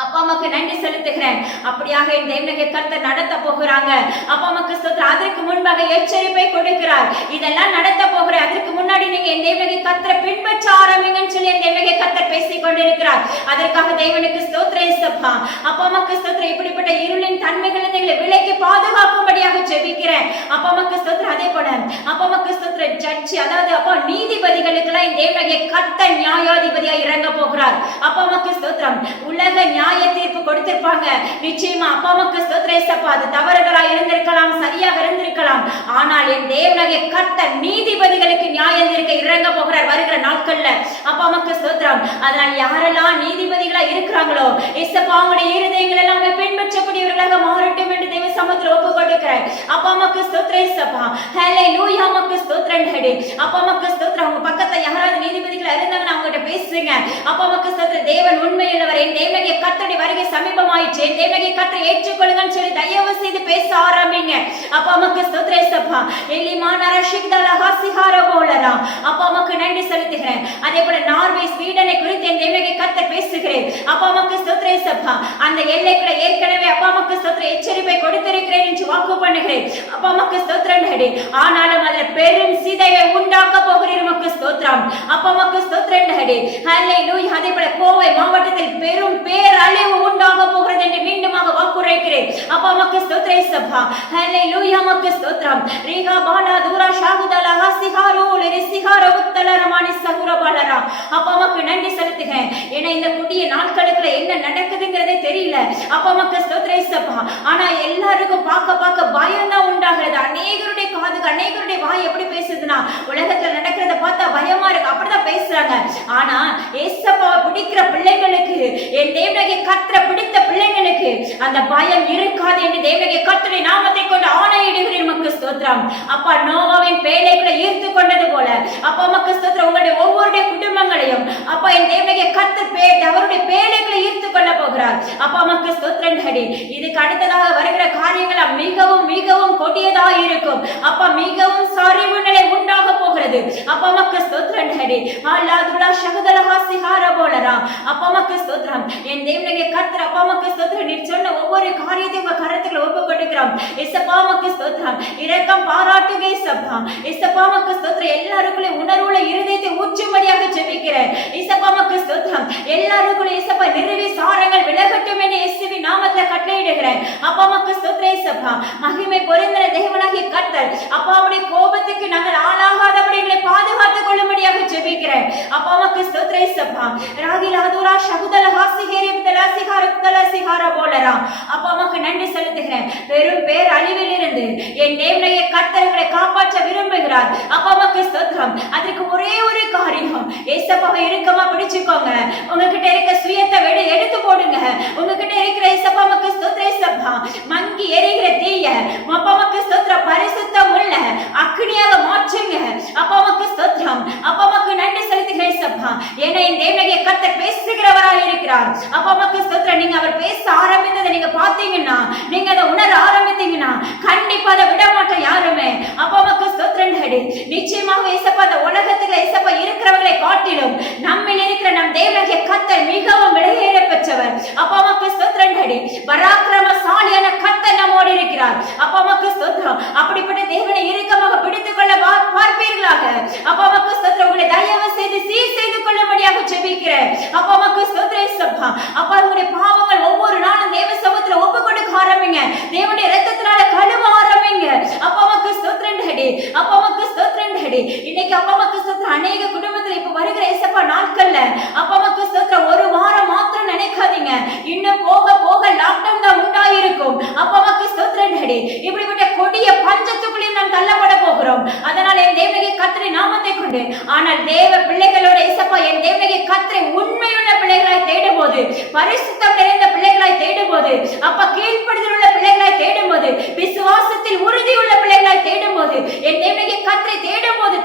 அப்பா அம்மாக்கு நன்றி செலுத்துகிறேன். அப்படியாக என் தேவனாகிய கர்த்தர் நடத்த போகிறாங்க. அப்பா அம்மாக்கு ஸ்தோத்திரம். அதற்கு முன்பாக எச்சரிப்பை கொடுக்கிறார். இதெல்லாம் நடத்த போகிறேன். அதற்கு முன்னாடி நீங்க என் தேவனாகிய கர்த்தரை பின்பற்ற ஆரம்பிங்கன்னு சொல்லி என் தேவனாகிய கர்த்தர் பேசிக் கொண்டிருக்கிறார். அதற்காக தேவனுக்கு ஸ்தோத்திரம் ஏசப்பா. அப்பா அம்மாக்கு ஸ்தோத்திரம். இப்படிப்பட்ட இருளின் தன்மைகளை நீங்களை விலைக்கு பாதுகாக்கும்படியாக ஜெபிக்கிறேன். அப்பா அம்மாக்கு ஸ்தோத்திரம். அதே போல அப்பா அம்மாக்கு ஸ்தோத்திரம். ஜட்ஜி அதாவது அப்பா நீதிபதிகளுக்கு எல்லாம் என் தேவனாகிய கர்த்தர் நியாயாதிபதியா இறங்க போகிறார். அப்பா அம்மாக்கு ஸ்தோத்திரம். உலக நியாய தீர்ப்பு கொடுத்திருப்பாங்க. நிச்சயமா அப்பா அம்மாக்கு ஸ்தோத்திரம் ஏசப்பா. அது தவறுகளா இருந்திருக்கலாம், சரியாக இருந்திருக்கலாம். ஆனால் என் தேவனாகிய கர்த்தர் நீதிபதிகளுக்கு நியாயம் தீர்க்க இறங்க போகிறார் வருகிற நாட்கள்ல. அப்பா அம்மாக்கு ஸ்தோத்திரம். அதனால் யாரெல்லாம் நீதிபதிகளா இருக்கிறாங்களோ ஏசப்பா அவங்களுடைய இருதயங்கள் எல்லாம் பின்பற்றக்கூடியவர்களாக மாறட்டும் என்று தேவ சமூகத்தில் ஒப்பு கொடுக்கிறேன். அப்பா அம்மாக்கு ஸ்தோத்திரம் ஏசப்பா. ஹல்லேலூயா. உமக்கு ஸ்தோத்திரம் டாடி. அப்பா அம்மாக்கு ஸ்தோத்திரம். அவங்க பக்கத்துல யாராவது நீதிபதிகளா இருந்தாங்கன்னா அவங்ககிட்ட பேசுங்க. அப்பா அம்மாக்கு ஸ்தோத்திரம். தேவன் உண்மையுள்ளவர். என் தேவனாகிய கர்த்தருடைய வருகை சமீபமாயிற்று. என் தேவனாகிய கர்த்தரை ஏற்றுக்கொள்ளுங்கன்னு சொல்லி தயவு செய்து பேச ஆரம்பிங்க. அப்பா அம்மாக்கு ஸ்தோத்திரம் ஏசப்பா. எலிமான ரஷிக்தல ஹாசிகார போலரா. அப்பா அம்மாக்கு நன்றி செலுத்துகிறேன். அதே போல நார்வே ஸ்வீடனை குறித்து என் தேவனாகிய கர்த்தர் பேசுகிறேன். அப்பா அம்மாக்கு ஸ்தோத்திரம் ஏசப்பா. அந்த எல்லைக்குள்ள ஏற்கனவே அப்பா அம்மாக்கு ஸ்தோத்திரம் எச்சரிப்பை கொடுத்திருக்கிறேன் என்று வாக்கு பண்ணுகிறேன். அப்பா அம்மாக்கு ஸ்தோத்திரம் டாடி. ஆனாலும் அதுல பெரும் சிதைவை உண்டாக்க போகிறீர். உமக்கு ஸ்தோத்திரம். அப்பா அம்மாக்கு ஸ்தோத்திரம் டாடி. ஹல்லேலூயா. அதே போல கோவை மாவட்டத்தில் பெரும் பேரழிவு உண்டாக போகிறது என்று மீண்டுமாக வாக்குரைக்கிறேன். அப்பா அம்மாக்கு ஸ்தோத்திரம் ஏசப்பா. ஹல்லேலூயா. உமக்கு ஸ்தோத்திரம். ரீகா பாலா தூரா ஷாகுதல ஹசிகாரோ லிசிகாரோ உத்தலரமானி சகுரபாலரா. அப்பா அம்மாக்கு நன்றி செலுத்துகிறேன். ஏன்னா இந்த கொடிய நாட்களுக்குள்ள என்ன நடக்குதுங்கிறதே தெரியல. அப்பா அம்மாக்கு ஸ்தோத்திரம் ஏசப்பா. ஆனா எல்லாருக்கும் பார்க்க பயம் தான் உண்டாகிறது. அநேகருடைய காதுக்கு அநேகருடைய வாய் எப்படி பேசுதுன்னா உலகத்துல நடக்கிறத பார்த்தா பயமா இருக்கு. அப்படிதான் பேசுறாங்க. ஆனா ஏசப்பாவை பிடிக்கிற பிள்ளைகளுக்கு என் தேவனாகிய கர்த்தரை பிடித்த பிள்ளைகளுக்கு அந்த பயம் இருக்காது என்று தேவனாகிய கர்த்தருடைய நாமத்தை கொண்டு ஆணையிடுகிறேன். உமக்கு ஸ்தோத்திரம். அப்பா நோவாவின் பேழைகளை ஈர்த்து கொண்டது போல அப்பா உமக்கு ஸ்தோத்திரம். உங்களுடைய ஒவ்வொருடைய குடும்பங்களையும் அப்பா என் தேவனாகிய கர்த்தர் அவருடைய பேழைகளை ஈர்த்து கொள்ள போகிறார். அப்பா உமக்கு ஸ்தோத்திரம் டாடி. இதுக்கு அடுத்ததாக வருகிற காரியங்கள் மிகவும் மிகவும் கொடியதாக இருக்கும். அப்பா மிகவும் சரிவு நிலை உண்டாக போகிறது. அப்பா உமக்கு ஸ்தோத்திரம் ஹடி அல்லாதுலா ஷகதலஹா சிஹார போலரா. அப்பா அம்மாக்கு ஸ்தோத்திரம். என் தேவனுடைய கர்த்தர் அப்பா அம்மாக்கு ஸ்தோத்திரம். நீர் சொன்ன ஒவ்வொரு காரியத்தையும் உங்க கரத்துக்குள்ள ஒப்பு கொடுக்கிறோம். இயேசப்பா அம்மாக்கு ஸ்தோத்திரம். இரக்கம் பாராட்டுங்க இயேசப்பா. இயேசப்பா அம்மாக்கு ஸ்தோத்திரம். எல்லாருக்குள்ளே உணர்வுள்ள இருதயத்தை ஊற்றும்படியாக ஜெபிக்கிறேன். இயேசப்பா அம்மாக்கு ஸ்தோத்திரம். எல்லாருக்குள்ளே இயேசப்பா நிறுவி சாரங்கள் விலகட்டும் என்று இயேசுவின் நாமத்துல கட்டளையிடுகிறேன். அப்பா அம்மாக்கு ஸ்தோத்திரம் இயேசப்பா. மகிமை பொருந்தின தேவனாகிய கர்த்தர் அப்பாவுடைய கோபத்துக்கு நாங்கள் ஆளாகாதபடி எங்களை பாதுகாத்துக் கொள்ளும்படியாக ஜெபிக்கிறேன். அப்பா அம்மாக்கு ஸ்தோத்திரம் இயேசப்பா. ராகிலாதுரா ஷகுதல ஹாசிகேரிம் தலாசிகார தலாசிகார போலரா. அப்பா அம்மாக்கு நன்றி செலுத்துகிறேன். பெரும் பேர் அழிவில் இருந்து என் தேவனுடைய கர்த்தர்களை காப்பாற்ற விரும்புகிறார். அப்பா அம்மாக்கு ஸ்தோத்திரம். அதற்கு ஒரே ஒரு காரியம், ஏசப்பாவை இறுக்கமா பிடிச்சுக்கோங்க. உங்ககிட்ட இருக்க சுயத்தை எடுத்து போடுங்க. உங்ககிட்ட இருக்கிற ஏசப்பா அம்மாக்கு ஸ்தோத்திரம் ஏசப்பா. மங்கி எரிகிற தீய அப்பா அம்மாக்கு ஸ்தோத்திரம் பரிசுத்தம் உள்ள அக்னியாக மாற்றுங்க. அப்பா அம்மாக்கு ஸ்தோத்திரம். அப்பா அம்மாக்கு நன்றி செலுத்துகிறேன் ஏசப்பா. ஏன்னா என் தேவனுடைய கர்த்தர் பேசுகிறவராய் இருக்கிறார். அப்பா அம்மாக்கு ஸ்தோத்திரம். நீங்க அவர் பேச ஆரம்பித்ததை நீங்க பாத்தீங்கன்னா, நீங்க அதை உணர ஆரம்பித்தீங்கன்னா கண்டிப்பா அதை விட மாட்டோம் யாருமே. அப்பா அம்மாக்கு ஸ்தோத்திரம் ஹடி. நிச்சயமாக ஏசப்பா அந்த உலகத்துல ஏசப்பா இருக்கிறவர்களை காட்டிலும் நம்மில் இருக்கிற நம் தேவனுடைய கர்த்தர் மிகவும் விலையேற பெற்றவர். அப்பா அம்மாக்கு ஸ்தோத்திரம் ஹடி. பராக்கிரமசாலியான கர்த்தர் நம்மோடு இருக்கிறார். அப்பா அம்மாக்கு ஸ்தோத்திரம். அப்படிப்பட்ட தேவனை இறுக்கமாக பிடித்துக் கொள்ள பார்ப்பீர்களாக. அப்பா அம்மாக்கு ஸ்தோத்திரம். உங்களை தயவு செய்து சீர் செய்து கொள்ளும்படியாக ஜெபிக்கிறேன். அப்பா அம்மாக்கு ஸ்தோத்திரம் ஏசப்பா. அப்பா உங்களுடைய பாவங்கள் ஒவ்வொரு நாளும் தேவ சமூகத்துல ஒப்பு கொடுக்க ஆரம்பிங்க. தேவனுடைய இரத்தத்தினால கழுவ ஆரம்பிங்க. அப்பா அம்மாக்கு ஸ்தோத்திரம் ஹடி. அப்பா அம்மாக்கு ஸ்தோத்திரம் ஹடி. இன்னைக்கு அப்பா அம்மாக்கு ஸ்தோத்திரம். அநேக குடும்பத்துல இப்ப வருகிற ஏசப்பா நாட்கள்ல அப்பா அம்மாக்கு ஸ்தோத்திரம் ஒரு வாரம் மாத்திரம் நினைக்காதீங்க. இன்னும் போக போக லாக்டவுன் தான் உண்டாயிருக்கும். அப்பா அம்மாக்கு ஸ்தோத்திரம் ஹடி. இப்படிப்பட்ட கொடிய பஞ்சத்துக்குள்ளே நாம் தள்ளப்பட போகிறோம். அதனால என் தேவனுடைய கர்த்தரை நாமத்தை கொண்டு ஆனால் தேவ பிள்ளைகளோட ஏசப்பா என் தேவனுடைய கர்த்தரை உண்மையுள்ள பிள்ளைகளாய் தேடும் போது, பரிசுத்தம் நிறைந்த பிள்ளைகளாய் தேடும் போது, அப்பா கீழ்ப்படுதல் உள்ள பிள்ளைகளாய் தேடும் போது, விசுவாசத்தில் உறுதி உள்ள பிள்ளைகளாய் தேடும் போது, என் தேவனுடைய கர்த்தரை தேடும் போது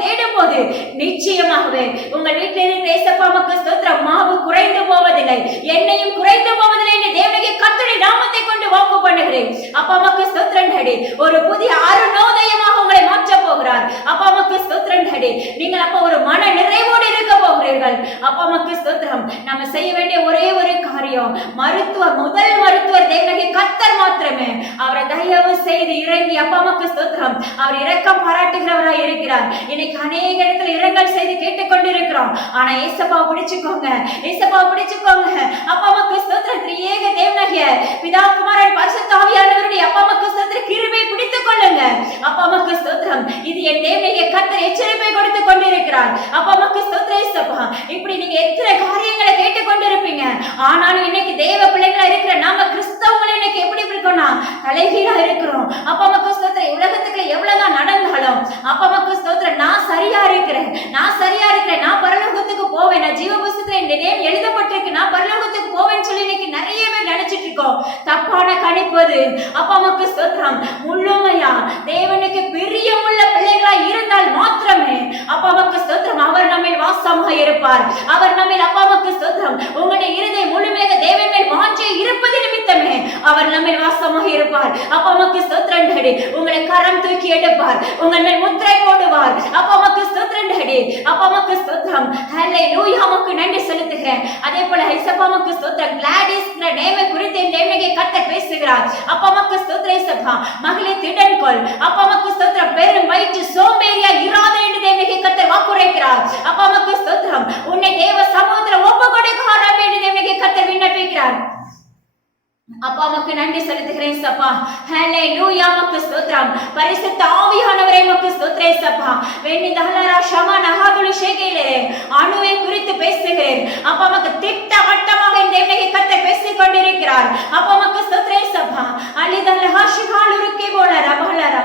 நிச்சயமாகவே உங்கள் வீட்டில் இருக்கிற ஏசப்பா அம்மாக்கு ஸ்தோத்திரம். மாவு குறைந்து போவதில்லை, எண்ணெயும் குறைந்து போவதில்லை என்று தேவனுடைய கர்த்தருடைய நாமத்தை கொண்டு வாக்கு பண்ணுகிறேன். அப்பா அம்மாக்கு ஸ்தோத்திரம் ஹடி. ஒரு புதிய அருணோதயமாக உங்களை மாற்ற போகிறார். அப்பா அம்மாக்கு ஸ்தோத்திரம் ஹடி. நீங்கள் அப்ப ஒரு மன நிறைவோடு இருக்க போகிறீர்கள். அப்பா அம்மாக்கு ஸ்தோத்திரம். நம்ம செய்ய வேண்டிய ஒரே ஒரு காரியம், முதல் மருத்துவர் தேவனுடைய கர்த்தர் மாத்திரமே. அவரை தயவு செய்து இறங்கி அப்பா அம்மாக்கு ஸ்தோத்திரம். அவர் இரக்கம் பாராட்டுகிறவராய் இருக்கிறார். இன்னைக்கு அநேக இடத்துல இரங்கல் செய்து கேட்டுக்கொண்டிருக்கிறோம். ஆனா ஏசப்பாவை பிடிச்சுக்கோங்க, ஏசப்பாவை பிடிச்சுக்கோங்க. அப்பா அம்மாக்கு ஸ்தோத்திரம். திரியேக தேவனாகிய பிதா குமாரன் பரிசுத்த ஆவியானவருடைய அப்பா அம்மாக்கு ஸ்தோத்திரம் கிருபை பிடித்துக் கொள்ளுங்க. அப்பா அம்மாக்கு ஸ்தோத்திரம். இது என் தேவனுடைய கர்த்தர் எச்சரிப்பை கொடுத்து கொண்டிருக்கிறார். அப்பா அம்மாக்கு ஸ்தோத்திரம் ஏசப்பா. இப்படி நீங்க எத்தனை காரியங்களை கேட்டுக்கொண்டிருப்பீங்க. ஆனாலும் இன்னைக்கு தேவ பிள்ளைகளா இருக்கிற நாம கிறிஸ்தவங்களை இன்னைக்கு எப்படி இருக்கோம்னா தலைகீழா இருக்கிறோம். அப்பா அம்மாக்கு ஸ்தோத்திரம். உலகத்துக்குள்ள எவ்வளவுதான் நடந்தாலும் அப்பா அம்மாக்கு ஸ்தோத்திரம். நான் சரியா இருக்கிறேன், நான் பரலோகத்துக்கு போவேன், நான் ஜீவ புஸ்தகத்துல என் நேம் எழுதப்பட்டிருக்கு, நான் பரலோகத்துக்கு போவேன்னு சொல்லி இன்னைக்கு நிறைய பேர் நினைச்சிட்டு இருக்கோம். தப்பான கணிப்பது. அப்பா அம்மாக்கு ஸ்தோத்திரம். முழுமையா தேவனுக்கு பிரியமுள்ள பிள்ளைகளா இருந்தால் மாத்திரமே அப்பா அம்மாக்கு ஸ்தோத்திரம் அவர் நம்மில் வாசமாக இருப்பார். அவர் நம்மில் அப்பா அம்மாக்கு ஸ்தோத்திரம். உங்களுடைய இருதயம் முழுமையாக தேவன் மேல் வாஞ்சை இருப்பது நிமித்தமே அவர் நம்மில் வாசமாக இருப்பார். அப்பா அம்மாக்கு ஸ்தோத்திரம் ஹடி. உங்களை கரம் தூக்கி எடுப்பார், உங்கள் மேல் முத்திரை போடுவார். அப்பா அம்மாக்கு ஸ்தோத்திரம் ஹடி. அப்பா அம்மாக்கு ஸ்தோத்திரம். ஹல்லேலூயா. அம்மாக்கு நன்றி செலுத்துகிறேன். அதே போல ஏசப்பா அம்மாக்கு ஸ்தோத்திரம். கிளாடிஸ் நேமை குறித்து என் தேவனுடைய கர்த்தர் பேசுகிறார். அப்பா அம்மாக்கு ஸ்தோத்திரம் ஏசப்பா. மகளே திடன் கொள். அப்பா அம்மாக்கு ஸ்தோத்திரம். பெரும் வயிற்று சோம்பேறியா இராதே என்று தேவனுடைய கர்த்தர் வாக்குரைக்கிறார். அப்பா அம்மாக்கு ஸ்தோத்திரம். உன்னை தேவ சமூகத்தில் ஒப்பு கொடுக்க ஆரம்பி என்று தேவனுடைய கர்த்தர் விண்ணப்பிக்கிறார். அப்பா அம்மாக்கு நன்றி செலுத்துகிறேன் சப்பா. ஹல்லேலூயா. அம்மாக்கு ஸ்தோத்திரம். பரிசுத்த ஆவியானவரே அம்மாக்கு ஸ்தோத்திரம் சப்பா. வெண்ணி தஹலரா ஷமா நஹாதுலு ஷேகேலே அணுவை குறித்து பேசுகிறேன். அப்பா அம்மாக்கு திட்டவட்டமாக இந்த தேவனுடைய கர்த்தர் பேசிக் கொண்டிருக்கிறார். அப்பா அம்மாக்கு ஸ்தோத்திரம் சப்பா. அலிதல் ஹாஷிகால் உருக்கே போலரா பஹலரா.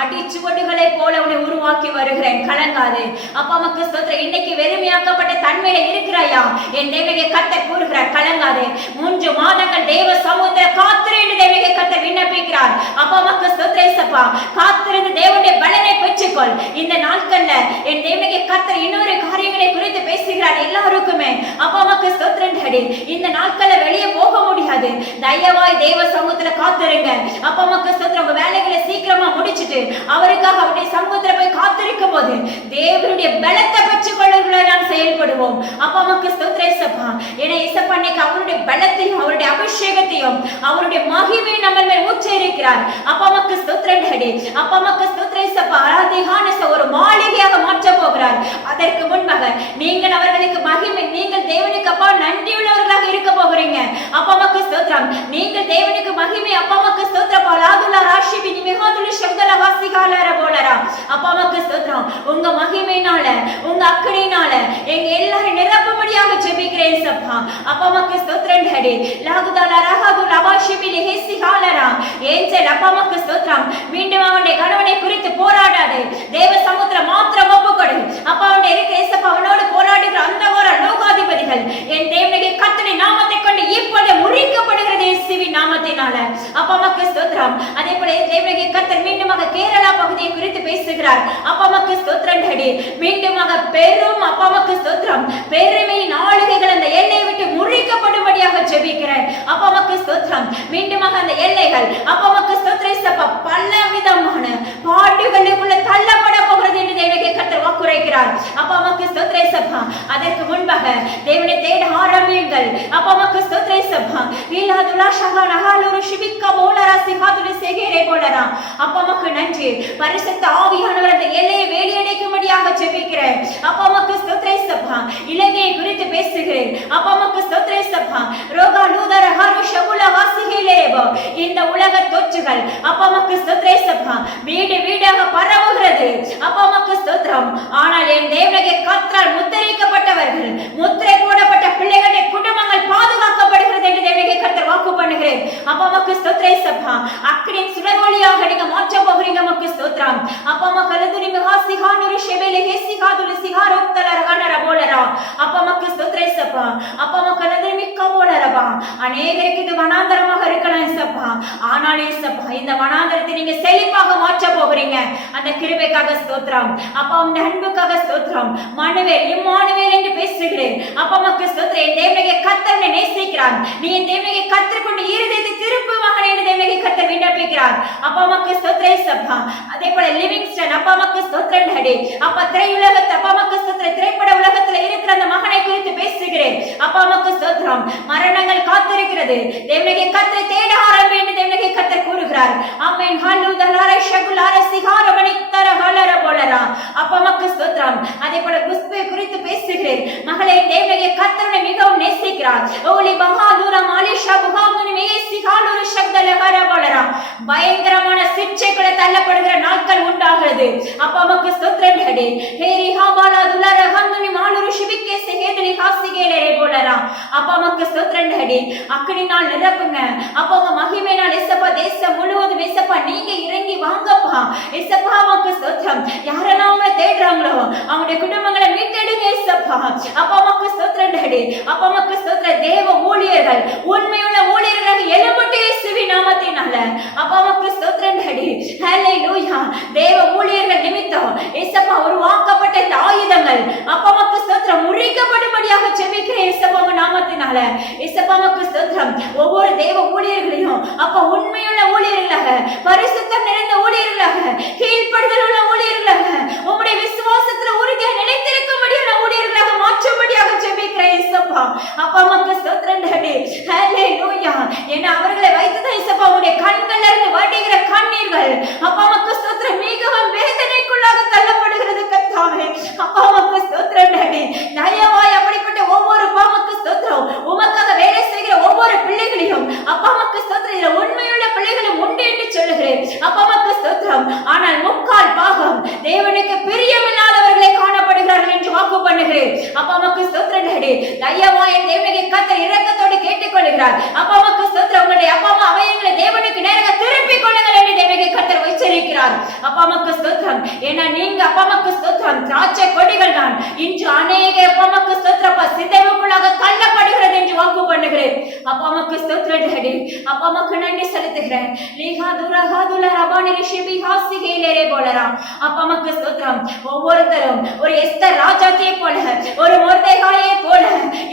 அடிச்சுவடுகளை போல உன்னை உருவாக்கி வருகிறேன், கலங்காதே. அப்பா அம்மாக்கு ஸ்தோத்திரம். இன்னைக்கு வெறுமையாக்கப்பட்ட தன்மையில இருக்கிறாயா? என் தேவனுடைய கர்த்தர் கூறுகிறார், கலங்காதே. 3 மாதங்கள் தேவ சமூகத்தில் காத்திருந்து தேவனுடைய கர்த்தர் விண்ணப்பிக்கிறார். அப்பா அம்மாக்கு ஸ்தோத்திரம் ஏசப்பா. காத்திருந்து தேவனுடைய பலனை பெற்றுக்கொள். இந்த நாட்கள்ல என் தேவனுடைய கர்த்தர் இன்னொரு காரியங்களை குறித்து பேசுகிறார். எல்லாருக்குமே அப்பா அம்மாக்கு ஸ்தோத்திரம் டாடி. இந்த நாட்கள்ல வெளியே போக முடியாது, தயவாய் தேவ சமூகத்துல காத்திருங்க. அப்பா அம்மாக்கு ஸ்தோத்திரம். உங்க வேலைகளை சீக்கிரமா முடிச்சிட்டு அவருக்காக அவருடைய சமூகத்துல போய் காத்திருக்கும் போது தேவனுடைய பலத்தை பெற்றுக் கொள்ளுங்களை நாம் செயல்படுவோம். அப்பா அம்மாக்கு ஸ்தோத்திரம் இயேசப்பா. ஏன்னா இயேசப்பா இன்னைக்கு அவருடைய பலத்தையும் அவருடைய அபிஷேகத்தையும் அவருடைய மகிமையை நம்ம மேல் ஊற்றியிருக்கிறார். அப்பா அம்மாக்கு ஸ்தோத்திரம் டாடி. அப்பா அம்மாக்கு ஸ்தோத்திரம் இயேசப்பா. ஆராதிகான ஒரு மாளிகையாக மாற்ற போகிறார். அதற்கு முன்பாக நீங்கள் அவர்களுக்கு மகிமை, நீங்கள் தேவனுக்கு அப்பா நன்றி உள்ளவர்களாக இருக்க போகிறீங்க. அப்பா அம்மாக்கு ஸ்தோத்திரம். நீங்கள் தேவனுக்கு மகிமை அப்பா அம்மாக்கு ஸ்தோத்திரம். பாலாதுலா ராஷிபி நிமிகாதுலி சப்தல வாசிகாலர போலரா. அப்பா அம்மாக்கு ஸ்தோத்திரம். உங்க மகிமையினால உங்க அக்கறையினால எங்க எல்லாரும் நிரப்பும்படியாக ஜெபிக்கிறேன் சப்பா. அப்பா அம்மாக்கு ஸ்தோத்திரம் டாடி. லாகுதாலா ரஹாதுலா வாஷிபி லிஹிசிகாலரா. ஏஞ்சல் அப்பா அம்மாக்கு ஸ்தோத்திரம். மீண்டும் அவனுடைய கணவனை குறித்து போராடாதே, தேவ சமுத்திர மாத்திரம் ஒப்புக்கொடு. அப்பா அவனுடைய இருக்கிற இயேசப்பா அவனோடு போராடுகிற அந்த ஒரு லோகாதிபதிகள் என் தேவனுடைய கர்த்தரின் நாமத்தை கொண்டு இப்பொழுது முறிக்கப்படுகிறது இயேசுவின் நாமத்தினால. அப்பா அம்மாக்கு ஸ்தோத்திரம். அதே போல தேவனுடைய கர்த்தர் மீண்டுமாக கேரளா பகுதியை குறித்து பேசுகிறார். அப்பா அம்மாக்கு ஸ்தோத்திரம் டாடி. மீண்டுமாக பெரும் அப்பா அம்மாக்கு ஸ்தோத்திரம் பெருமையின் ஆளுகைகள் அந்த எல்லையை விட்டு முறிக்கப்படும்படியாக ஜெபிக்கிறேன். அப்பா அம்மாக்கு ஸ்தோத்திரம். மீண்டுமாக அந்த எல்லைகள் அப்பா அம்மாக்கு ஸ்தோத்திரம் பல விதமான பாடுகளுக்குள்ள தள்ளப்பட போகிறது என்று தேவனுடைய கர்த்தர் வாக்குரைக்கிறார். அப்பா அம்மாக்கு ஸ்தோத்திரம் சப்பா. அதற்கு முன்பாக தேவனை தேட ஆரம்பியுங்கள். அப்பா அம்மாக்கு ஸ்தோத்திரம் சப்பா. இலாதுலா ஷஹானா ஹாலுரு ஷிபிக்கா போலரா சிஹாதுலி செகேரே போலரா. அப்பா அம்மாக்கு நன்றி. பரிசுத்த ஆவியானவர் அந்த எல்லையை வேலியடைக்கும்படியாக ஜெபிக்கிறேன். அப்பா அம்மாக்கு ஸ்தோத்திரம் சப்பா. இலங்கையை குறித்து பேசுகிறேன். அப்பா அம்மாக்கு ஸ்தோத்திரம் சப்பா. ரோகா லூதர ஹாரு ஷகுலா வாசிஹிலேபோ. இந்த உலக தொற்றுகள் அப்பா அம்மாக்கு ஸ்தோத்திரம் சப்பா வீடு வீடாக பரவுகிறது. அப்பா அம்மாக்கு ஸ்தோத்திரம். ஆனால் என் தேவனுடைய கர்த்தரால் முத்திரைக்கப்பட்டவர்கள், முத்திரை போடப்பட்ட பிள்ளைகளுடைய குடும்பங்கள் பாதுகாக்கப்படுகிறது என்று தேவனுடைய கர்த்தர் வாக்கு பண்ணுகிறேன். அப்பா அம்மாக்கு ஸ்தோத்திரம் சப்பா. அக்கினியின் சுடர் ஒளியாக நீங்க மாற்ற போகிறீங்க. அம்மாக்கு ஸ்தோத்திரம். அப்பா அம்மா கலதுனி மிகாசிகானுரி ஷெபெலே ஹேசிகாதுலி சிகாரோக்தல ரகனர போலரா. அப்பா அம்மாக்கு ஸ்தோத்திரம் சப்பா. அப்பா அம்மா கலதுனி மிக்க போலரபா. அநேகருக்கு இது வனாந்தரமாக இருக்கலாம் சப்பா. ஆனாலே சப்பா இந்த வனாந்தரத்தை நீங்க செழிப்பாக மாற்ற போகிறீங்க. அந்த கிருபைக்காக ஸ்தோத்திரம். அப்பா உங்க அன்புக்காக ஸ்தோத்திரம். மனுவேல் இம்மானுவேல் என்று பேசுகிறேன். அப்பா அம்மாக்கு ஸ்தோத்திரம். தேவனுடைய கர்த்தரை நேசிக்கிறார். நீ தேவனுடைய கர்த்தர் கொண்டு இருதயத்தை திருப்பு மகனே என்று தேவனுடைய கர்த்தர் விண்ணப்பிக்கிறார். அப்பா அம்மாக்கு ஸ்தோத்திரம் சப்பா. அதே போல லிவிங்ஸ்டன் அப்பா அம்மாக்கு ஸ்தோத்திரம் டாடி. அப்பா திரையுலகத்தை அப்பா அம்மாக்கு ஸ்தோத்திரம். திரைப்பட உலகத்துல இருக்கிற அந்த மகனை குறித்து பேசுகிறேன். அப்பா அம்மாக்கு ஸ்தோத்திரம். மரணங்கள் காத்திருக்கிறது. தேவனுடைய கர்த்தரை தேட ஆரம்பி என்று தேவனுடைய கர்த்தர் கூறுகிறார். ஆமென். ஹல்லுதலார ஷகுலார சிகாரவனி தர ஹலர போலரா. அப்பா அம்மாக்கு ஸ்தோத்திரம். அதே போல குஸ்பே குறித்து பேசுகிறேன். மகளே தேவனுடைய கர்த்தரை மிகவும் நேசிக்கிறார். ஓலி பஹாதுரா மாலிஷா புகாமுனி மேசி காலுரு ஷக்தல ஹர போலரா. பயங்கரமான சிட்சைக்குள்ள தள்ளப்படுகிற நாட்கள் உண்டாகிறது. அப்பா அம்மாக்கு ஸ்தோத்திரம் டாடி. ஹேரி ஹாபாலா துலர ஹந்துனி மாலுரு ஷிபிக்கே செகேதலி ஹாசிகேலே போலரா. அப்பா அம்மாக்கு ஸ்தோத்திரம் டாடி. அக்கினினால் நிரப்புங்க. அப்பா உங்க மகிமையினால் இயேசப்பா தேசம் முழுவதும் இயேசப்பா நீங்க இறங்கி வாங்கப்பா. இயேசப்பா அம்மாக்கு ஸ்தோத்திரம். யாரெல்லாம் உங்களை தேடுறாங்களோ அவங்களுடைய குடும்பங்களை மீட்டெடுங்க இயேசப்பா. அப்பா அம்மாக்கு ஸ்தோத்திரம் டாடி. அப்பா அம்மாக்கு ஸ்தோத்திரம். தேவ ஊழியர்கள் உண்மையுள்ள ஊழியர்களாக எழும்பட்டு இயேசுவின் நாமத்தினால. அப்பா அம்மாக்கு ஸ்தோத்திரம் டாடி. ஹல்லேலூயா. தேவ ஊழியர்கள் நிமித்தம் இயேசப்பா உருவாக்கப்பட்ட இந்த ஆயுதங்கள் அப்பா அம்மாக்கு ஸ்தோத்திரம் முறிக்கப்படும்படியாக ஜெபிக்கிறேன் இயேசப்பா உங்க நாமத்தினால. இயேசப்பா அம்மாக்கு ஸ்தோத்திரம். ஒவ்வொரு தேவ ஊழியர்களையும் அப்பா உண்மையுள்ள ஊழியர்களாக, பரிசுத்தம் நிறைந்த ஊழியர்களாக, கீழ்ப்படுதல் உள்ள ஊழியர்களாக, உம்முடைய விசுவாசத்துல உறுதியாக நிலைத்திருக்கும்படியான ஊழியர்களாக மாற்றும்படியாக ஜெபிக்கிறேன் இயேசப்பா. அப்பா அம்மாக்கு ஸ்தோத்திரம் டாடி. ஹல்லேலூயா. ஏன்னா அவர்களை வைத்துதான் இயேசப்பா உம்முடைய கண்கள்ல இருந்து வடிகிற கண்ணீர்கள் அப்பா அம்மாக்கு ஸ்தோத்திரம் மிகவும் வேதனைக்குள்ளாக தள்ளப்படுகிறது கர்த்தாவே. அப்பா அம்மாக்கு ஸ்தோத்திரம் டாடி. தயவாய் அப்படிப்பட்ட ஒவ்வொரு பாமக்கு ஸ்தோத்திரம். உமக்காக வேலை செய்கிற ஒவ்வொரு பிள்ளைகளையும் அப்பா அம்மாக்கு ஸ்தோத்திரம். இதுல உண்மையுள்ள பிள்ளைகளும் உண்டு என்று சொல்லுகிறேன். அப்பா அம்மாக்கு ஸ்தோத்திரம். ஆனால் முக்கால் பாகம் தேவனுக்கு பிரியமில்லாதவர்களே காணப்படுகிறார்கள் என்று வாக்கு பண்ணுகிறேன். அப்பா அம்மாக்கு ஸ்தோத்திரம் டாடி. தயவாய் தேவனுடைய கர்த்தர் இரக்கத்தோடு கேட்டுக்கொள்கிறார். அப்பா அம்மாக்கு ஸ்தோத்திரம். உங்களுடைய அப்பா அம்மா அவயங்களை தேவனுக்கு நேராக திருப்பிக் கொள்ளுங்கள் என்று தேவனுடைய கர்த்தர் எச்சரிக்கிறார். அப்பா அம்மாக்கு ஸ்தோத்திரம். ஏன்னா நீங்க அப்பா அம்மாக்கு ஸ்தோத்திரம் திராட்சை கொடிகள் தான். இன்று அநேக அப்பா அம்மாக்கு ஸ்தோத்திரம் சிதைவுக்குள்ளாக தள்ளப்படுகிறது என்று வாக்கு பண்ணுகிறேன். அப்பா அம்மாக்கு ஸ்தோத்திரம் டாடி. அப்பா அம்மாக்கு நன்றி செலுத்துகிறேன். லீஹா துரஹா துல ரபானி ரிஷபி ஹாசிகேலேரே போலரா. அப்பா அம்மாக்கு ஸ்தோத்திரம். ஒவ்வொருத்தரும் ஒரு எஸ்தர் ராஜாத்தியை போல, ஒரு மொர்தெகாயை போல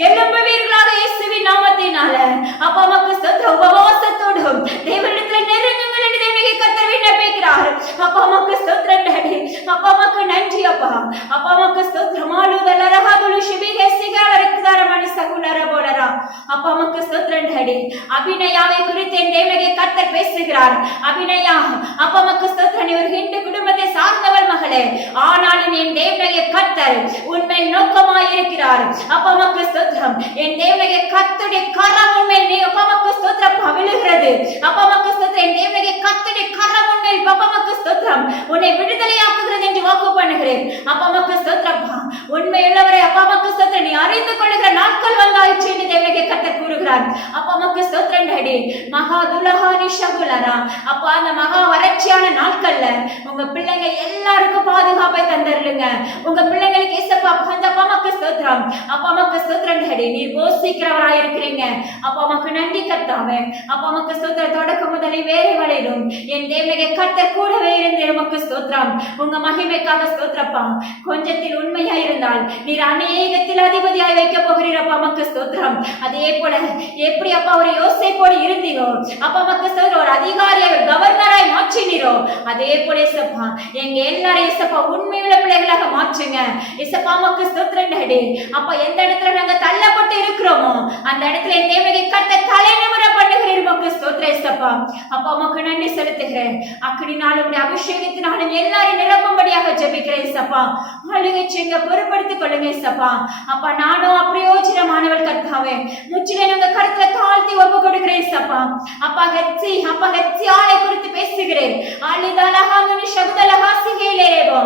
எழும்புவீர்களாக இயேசுவின் நாமத்தினால. அப்பா அம்மாக்கு ஸ்தோத்திரம். உபவாசத்தோடும் தேவனிடத்தில் நெருங்குங்கள் என்று தேவனுக்கு கர்த்தர் விண்ணப்பிக்கிறார். அப்பா அம்மாக்கு ஸ்தோத்திரம் டாடி. அப்பா அம்மாக்கு நன்றி அப்பா. அப்பா அம்மாக்கு ஸ்தோத்திரம். ஆளுதல ரஹதுலு ஷிபிகே சிகால ரக்தார மனிசகுலர போலரா. அப்பா அம்மாக்கு ஸ்தோத்திரம் டாடி. அபிநயாவை குறித்து என் தேவனுக்கு கர்த்தர் பேசுகிறார். அபிநயா அப்பா அம்மாக்கு ஸ்தோத்திரம். நீ ஒரு ஹிந்து குடும்பத்தை சார்ந்தவள் மகளே, ஆனாலும் என் தேவனுக்கு கர்த்தர் உன்மேல் நோக்கமாய் இருக்கிறார். அப்பா அம்மாக்கு ஸ்தோத்திரம். என் தேவனுக்கு கர்த்தருடைய கரம் உன்மேல் நீ அப்பா அம்மாக்கு ஸ்தோத்திரம் விழுகிறது. அப்பா அம்மாக்கு ஸ்தோத்திரம். என் தேவனுக்கு கர்த்தருடைய கரம் உன்மேல் அப்பா அம்மாக்கு ஸ்தோத்திரம் உன்னை விடுதலையாக்குகிறது என்று வாக்கு பண்ணுகிறேன். அப்பா அம்மாக்கு ஸ்தோத்திரம். உண்மையுள்ளவரை அப்பா அம்மாக்கு ஸ்தோத்திரம். நீ அறிந்து கொள்ளுகிற நாட்கள் வந்தாயிற்று என்று தேவனுக்கு கர்த்தர் கூறுகிறார். அப்பா அம்மாக்கு ஸ்தோத்திரம் டாடி. மகா துலஹா நிஷகுலரா. அப்பா அந்த மகா வறட்சியான நாட்கள்ல உங்க பிள்ளைங்க எல்லாருக்கும் பாதுகாப்பை தந்தருளுங்க. உங்க பிள்ளைங்களுக்கு இயேசுப்பா அந்த அப்பா அம்மாக்கு ஸ்தோத்திரம். அப்பா அம்மாக்கு ஸ்தோத்திரம் டாடி. நீ போஷிக்கிறவராய் இருக்கிறீங்க. அப்பா அம்மாக்கு நன்றி கர்த்தாவே. அப்பா அம்மாக்கு ஸ்தோத்திரம். தொடக்கம் முதலே வேலை வளையும் என் தேவனுக்கு கர்த்தர் கூடவே இருந்து உமக்கு ஸ்தோத்திரம். உங்க மகிமைக்காக ஸ்தோத்திரப்பா. கொஞ்சத்தில் உண்மையா இருந்தால் நீர் அநேகத்தில் அதிபதியாய் வைக்க போகிறீரப்பா. அம்மாக்கு ஸ்தோத்திரம். அதே போல எப்படி அப்பா ஒரு யோசேப்போடு இருந்தீரோ, அப்பா அம்மாக்கு ஸ்தோத்திரம், ஒரு அதிகாரியாய் ஒரு கவர்னராய் மாற்றினீரோ, அதே போல இயேசப்பா எங்க எல்லாரும் இயேசப்பா உண்மையுள்ள பிள்ளைகளாக மாற்றுங்க. இயேசப்பா அம்மாக்கு ஸ்தோத்திரம் டாடி. அப்பா எந்த இடத்துல நாங்க தள்ளப்பட்டு இருக்கிறோமோ அந்த இடத்துல என் தேவனுக்கு கர்த்தர் தலை நிமிர பண்ணுகிறீர். உமக்கு ஸ்தோத்திரம் இயேசப்பா. அப்பா அம்மாக்கு நன்றி செலுத்துகிறேன். அக்கினினாலும் அபிஷேகத்தினாலும் எல்லாரும் நிரப்பும்படியாக ஜெபிக்கிறேன் இயேசப்பா. ஆளுகை செய்யுங்க, பொறுப்படுத்திக் கொள்ளுங்க இயேசப்பா. அப்பா நானும் அப்பிரயோஜனமானவள் கர்த்தாவே, முற்றிலும் உங்க கருத்துல தாழ்த்தி ஒப்பு கொடுக்கிறேன் இயேசப்பா. அப்பா ஹெச்சி ஆளை குறித்து பேசுகிறேன். ஆலிதலஹாமுனி ஷகுதலஹாசிகேலேரேபோ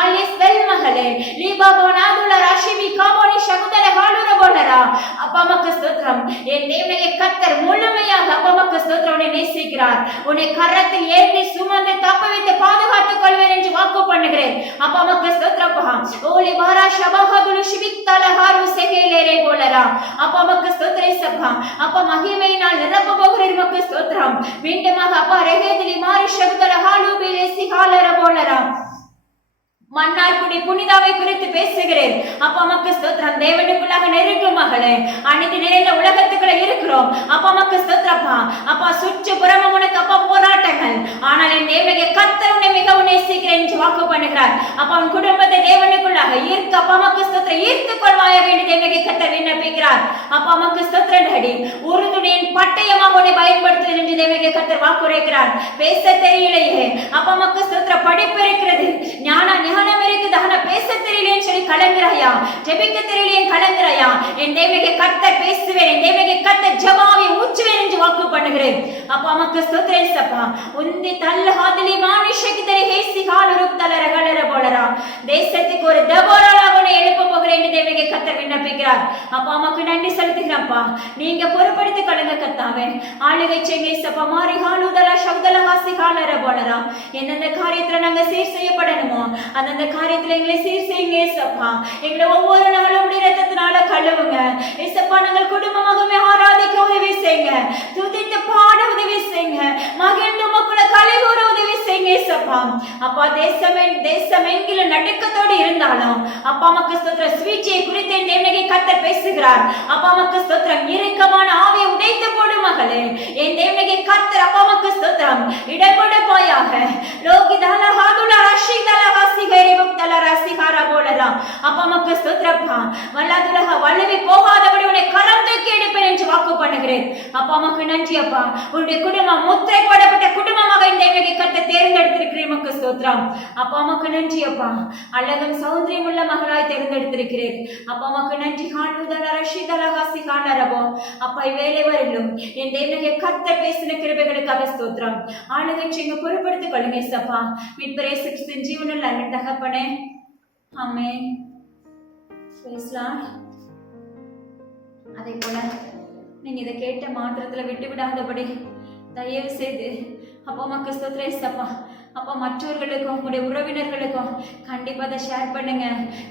ஆலிஸ் வெல்மகளே லீபாபோ நாதுல ராஷிபி காபோனி ஷகுதலஹாலுர போலரா. அப்பா அம்மாக்கு ஸ்தோத்திரம். என் தேவனுடைய கர்த்தர் முழுமையாக அப்பா அம்மாக்கு ஸ்தோத்திரம் உன்னை நேசிக்கிறார். உன்னை கரத்தில் ஏந்தி சுமந்து தப்ப வைத்து பாதுகாத்துக் கொள்வேன் என்று வாக்கு பண்ணுகிறேன். அப்பா அம்மாக்கு ஸ்தோத்திரப்பா. ஓலி பாரா ஷபஹதுலு ஷிபிக்தலஹாரு செகேலேரே போலரா. அப்பா அம்மாக்கு ஸ்தோத்திரம் இயேசப்பா. அப்பா மகிமையினால் நிரப்ப போகிறீர். உமக்கு ஸ்தோத்திரம். மீண்டுமாக அப்பா ரெகேதிலி மாரி ஷகுதலஹாலு பிலேசி ஹாலர போலரா. மன்னார்குடி புனிதாவை குறித்து பேசுகிறேன். அப்பா அம்மாக்கு ஸ்தோத்திரம். தேவனுக்குள்ளாக நெருங்கும் மகளே, அநீதி நிறைந்த உலகத்துக்குள்ள இருக்கிறோம். அப்பா அம்மாக்கு ஸ்தோத்திரப்பா. அப்பா சுற்றுப்புறமும் உனக்கு அப்பா போராட்டங்கள், ஆனால் என் தேவனுடைய கர்த்தர் உன்னை மிகவும் நேசிக்கிறேன் என்று வாக்கு பண்ணுகிறார். அப்பா உன் குடும்பத்தை தேவனுக்குள்ளாக ஈர்த்து அப்பா அம்மாக்கு ஸ்தோத்திரம் ஈர்த்துக் கொள்வாயாக என்று தேவனுடைய கர்த்தர் விண்ணப்பிக்கிறார். அப்பா அம்மாக்கு ஸ்தோத்திரம் டாடி. உறுதுணையின் பட்டயமாக உன்னை பயன்படுத்துவேன் என்று தேவனுடைய கர்த்தர் வாக்குரைக்கிறார். பேச தெரியலையே அப்பா அம்மாக்கு ஸ்தோத்திரம். படிப்பு இருக்கிறது, ஞானம் இருக்குது, ஆனா பேச தெரியலேன்னு சொல்லி கலங்குறாயா, ஜெபிக்க தெரியலேன்னு கலங்குறாயா, என் தேவனுடைய கர்த்தர் பேசுவேன், என் தேவனுடைய கர்த்தர் ஜெபாவை ஊற்றுவேன் என்று வாக்கு பண்ணுகிறேன். அப்பா அம்மாக்கு ஸ்தோத்திரம் இயேசப்பா. உந்தி தள்ள ஹாதலி மானிஷக்கு தெரி ஹேசி ஹாலுருக் தலர கலர போலரா. தேசத்துக்கு ஒரு தெபோராளாக உன்னை எழுப்ப போகிறேன் என்று தேவனுடைய கர்த்தர் விண்ணப்பிக்கிறார். அப்பா அம்மாக்கு நன்றி செலுத்துகிறப்பா. நீங்க பொறுப்படுத்திக் கொள்ளுங்க கர்த்தாவே. ஆளுகை செய்யுங்க இயேசப்பா. மாரி ஹாலுதல ஷகுதல ஹாசி ஹாலர போலரா. எந்தெந்த காரியத்துல நாங்க சீர் செய்யப்படணுமோ அந்த காரியத்துல எங்களை சீர் செய்யுங்க இயேசப்பா. எங்களை ஒவ்வொரு நாளும் இரத்தத்தினால கழுவுங்க இயேசப்பா. நாங்கள் குடும்பமாகவே ஆராதிக்க உதவி செய்யுங்க, துதித்து பாட உதவி செய்யுங்க, மகிழ்ந்து மக்களை கழுவுற உதவி செய்யுங்க இயேசப்பா. அப்பா தேசம் எங்கிலும் நடுக்கத்தோடு இருந்தாலும் அப்பா அம்மாக்கு ஸ்தோத்திரம். சுவிச்சை குறித்து என் தேவனுடைய கர்த்தர் பேசுகிறார். அப்பா அம்மாக்கு ஸ்தோத்திரம். இறுக்கமான ஆவியை உடைத்து போடு மகளே, என் தேவனுடைய கர்த்தர் அப்பா அம்மாக்கு ஸ்தோத்திரம். இடம்படுப்பாயாக லோகிதல ஹாதுல ரஷிதல ஹாசிகேரிபுக்தல ரசிகார போலரா. அப்பா அம்மாக்கு ஸ்தோத்திரப்பா. வல்லதுலக வல்லவி போகாதபடி உன்னை கரம் தூக்கி எடுப்பேன் என்று வாக்கு பண்ணுகிறேன். அப்பா அம்மாக்கு நன்றி அப்பா. உன்னுடைய குடும்பம் முத்திரை போடப்பட்ட குடும்பமாக இந்த தேவனுடைய கர்த்தர் தேர்ந்தெடுத்திருக்கிறேன். உமக்கு ஸ்தோத்திரம். அப்பா அம்மாக்கு நன்றி அப்பா. அழகும் சௌந்தரியம் உள்ள மகளாய் தேர்ந்தெடுத்திருக்கிறேன். அப்பா அம்மாக்கு நன்றி. ஹாலுதல ரஷிதல ஹாசிகாரபோ. அப்பா வேலை வரலும் என் தேவனுடைய கர்த்தர் பேசின கிருபைகளுக்காக ஸ்தோத்திரம். ஆளுகை செய்யுங்க, பொறுப்படுத்திக் கொள்ளுங்க இயேசப்பா. மீட்பர் இயேசு கிறிஸ்துவின் ஜீவனுள்ள அன்பின் தகப்பனே, ஆமென். Price Lord. அதே போல நீங்க இதை கேட்ட மாத்திரத்துல விட்டு விடாதபடி தயவு செய்து அப்பா அம்மாக்கு ஸ்தோத்திரம் இயேசப்பா. அப்பா மற்றவர்களுக்கும் உங்களுடைய உறவினர்களுக்கும் கண்டிப்பாக அதை ஷேர் பண்ணுங்க.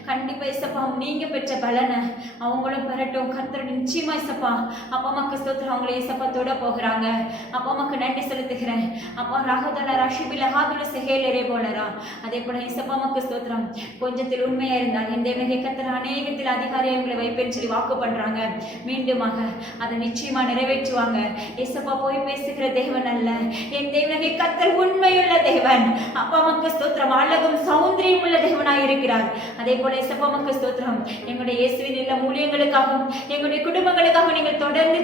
கண்டிப்பாக இசப்பா நீங்க பெற்ற பலனை அவங்களும் பெறட்டும். கர்த்தர் நிச்சயமா இசப்பா அப்பா அம்மாக்கு ஸ்தோத்திரம் அவங்களை இசப்பா தொட போகிறாங்க. அப்பா அம்மாக்கு நன்றி செலுத்துகிறேன். அப்பா ராகதல ரஷிபில ஹாதுல செஹேலரே போலரா அதே போல இசப்பா அம்மாக்கு ஸ்தோத்திரம் கொஞ்சத்தில் உண்மையா இருந்தால் இந்த தேவனே கர்த்தர் அநேகத்தில் அதிகாரிகளை வைப்பேன்னு சொல்லி வாக்கு பண்றாங்க. மீண்டுமாக அதை நிச்சயமா நிறைவேற்றுவாங்க. இசப்பா போய் பேசுகிற தேவன் அல்ல, என் தேவனே கர்த்தர் உண்மையுள்ள தேவன். அப்பா அம்மாக்கு ஸ்தோத்திரம் அழகும் சௌந்தரியம் உள்ள தேவனாய் இருக்கிறார். அதே போல இசப்பா அம்மாக்கு ஸ்தோத்திரம் எங்களுடைய இயேசுவின் இல்ல ஊழியங்களுக்காகவும் எங்களுடைய குடும்பங்களுக்காக நீங்கள் தொடர்ந்து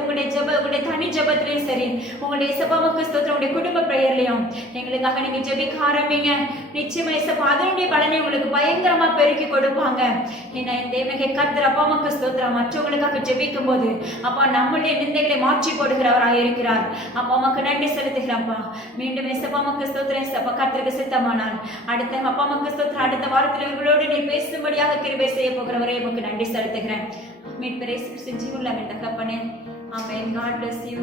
உங்களுடைய தனி ஜபத்திலையும் சரி, உங்களுடைய இசப்பா அம்மாக்கு ஸ்தோத்திரம் உங்களுடைய குடும்ப பெயர்லையும் எங்களுக்காக நீங்க ஜெபிக்க ஆரம்பிங்க. நிச்சயமா இசப்பா அதனுடைய பலனை உங்களுக்கு பயங்கரமா பெருக்கி கொடுப்பாங்க. ஏன்னா இந்த தேவனே கர்த்தர் அப்பா அம்மாக்கு ஸ்தோத்திரம் மற்றவங்களுக்காக ஜெபிக்கும் போது அப்பா நம்முடைய நிந்தைகளை மாற்றி போடுகிறவராக இருக்கிறார். அப்பா அம்மாக்கு நன்றி செலுத்துகிறப்பா. மீண்டும் இசப்பா அம்மாக்கு ஸ்தோத்திரம் இசப்பா கர்த்தருக்கு சித்தமானால் அடுத்த அப்பா அம்மாக்கு ஸ்தோத்திரம் அடுத்த வாரத்தில் இவர்களோடு நீ பேசும்படியாக கிருபை செய்ய போகிறவரே உமக்கு நன்றி செலுத்துகிறேன். மீட்பரே ஜீவனுள்ள தகப்பனே. ஆமென். God bless you.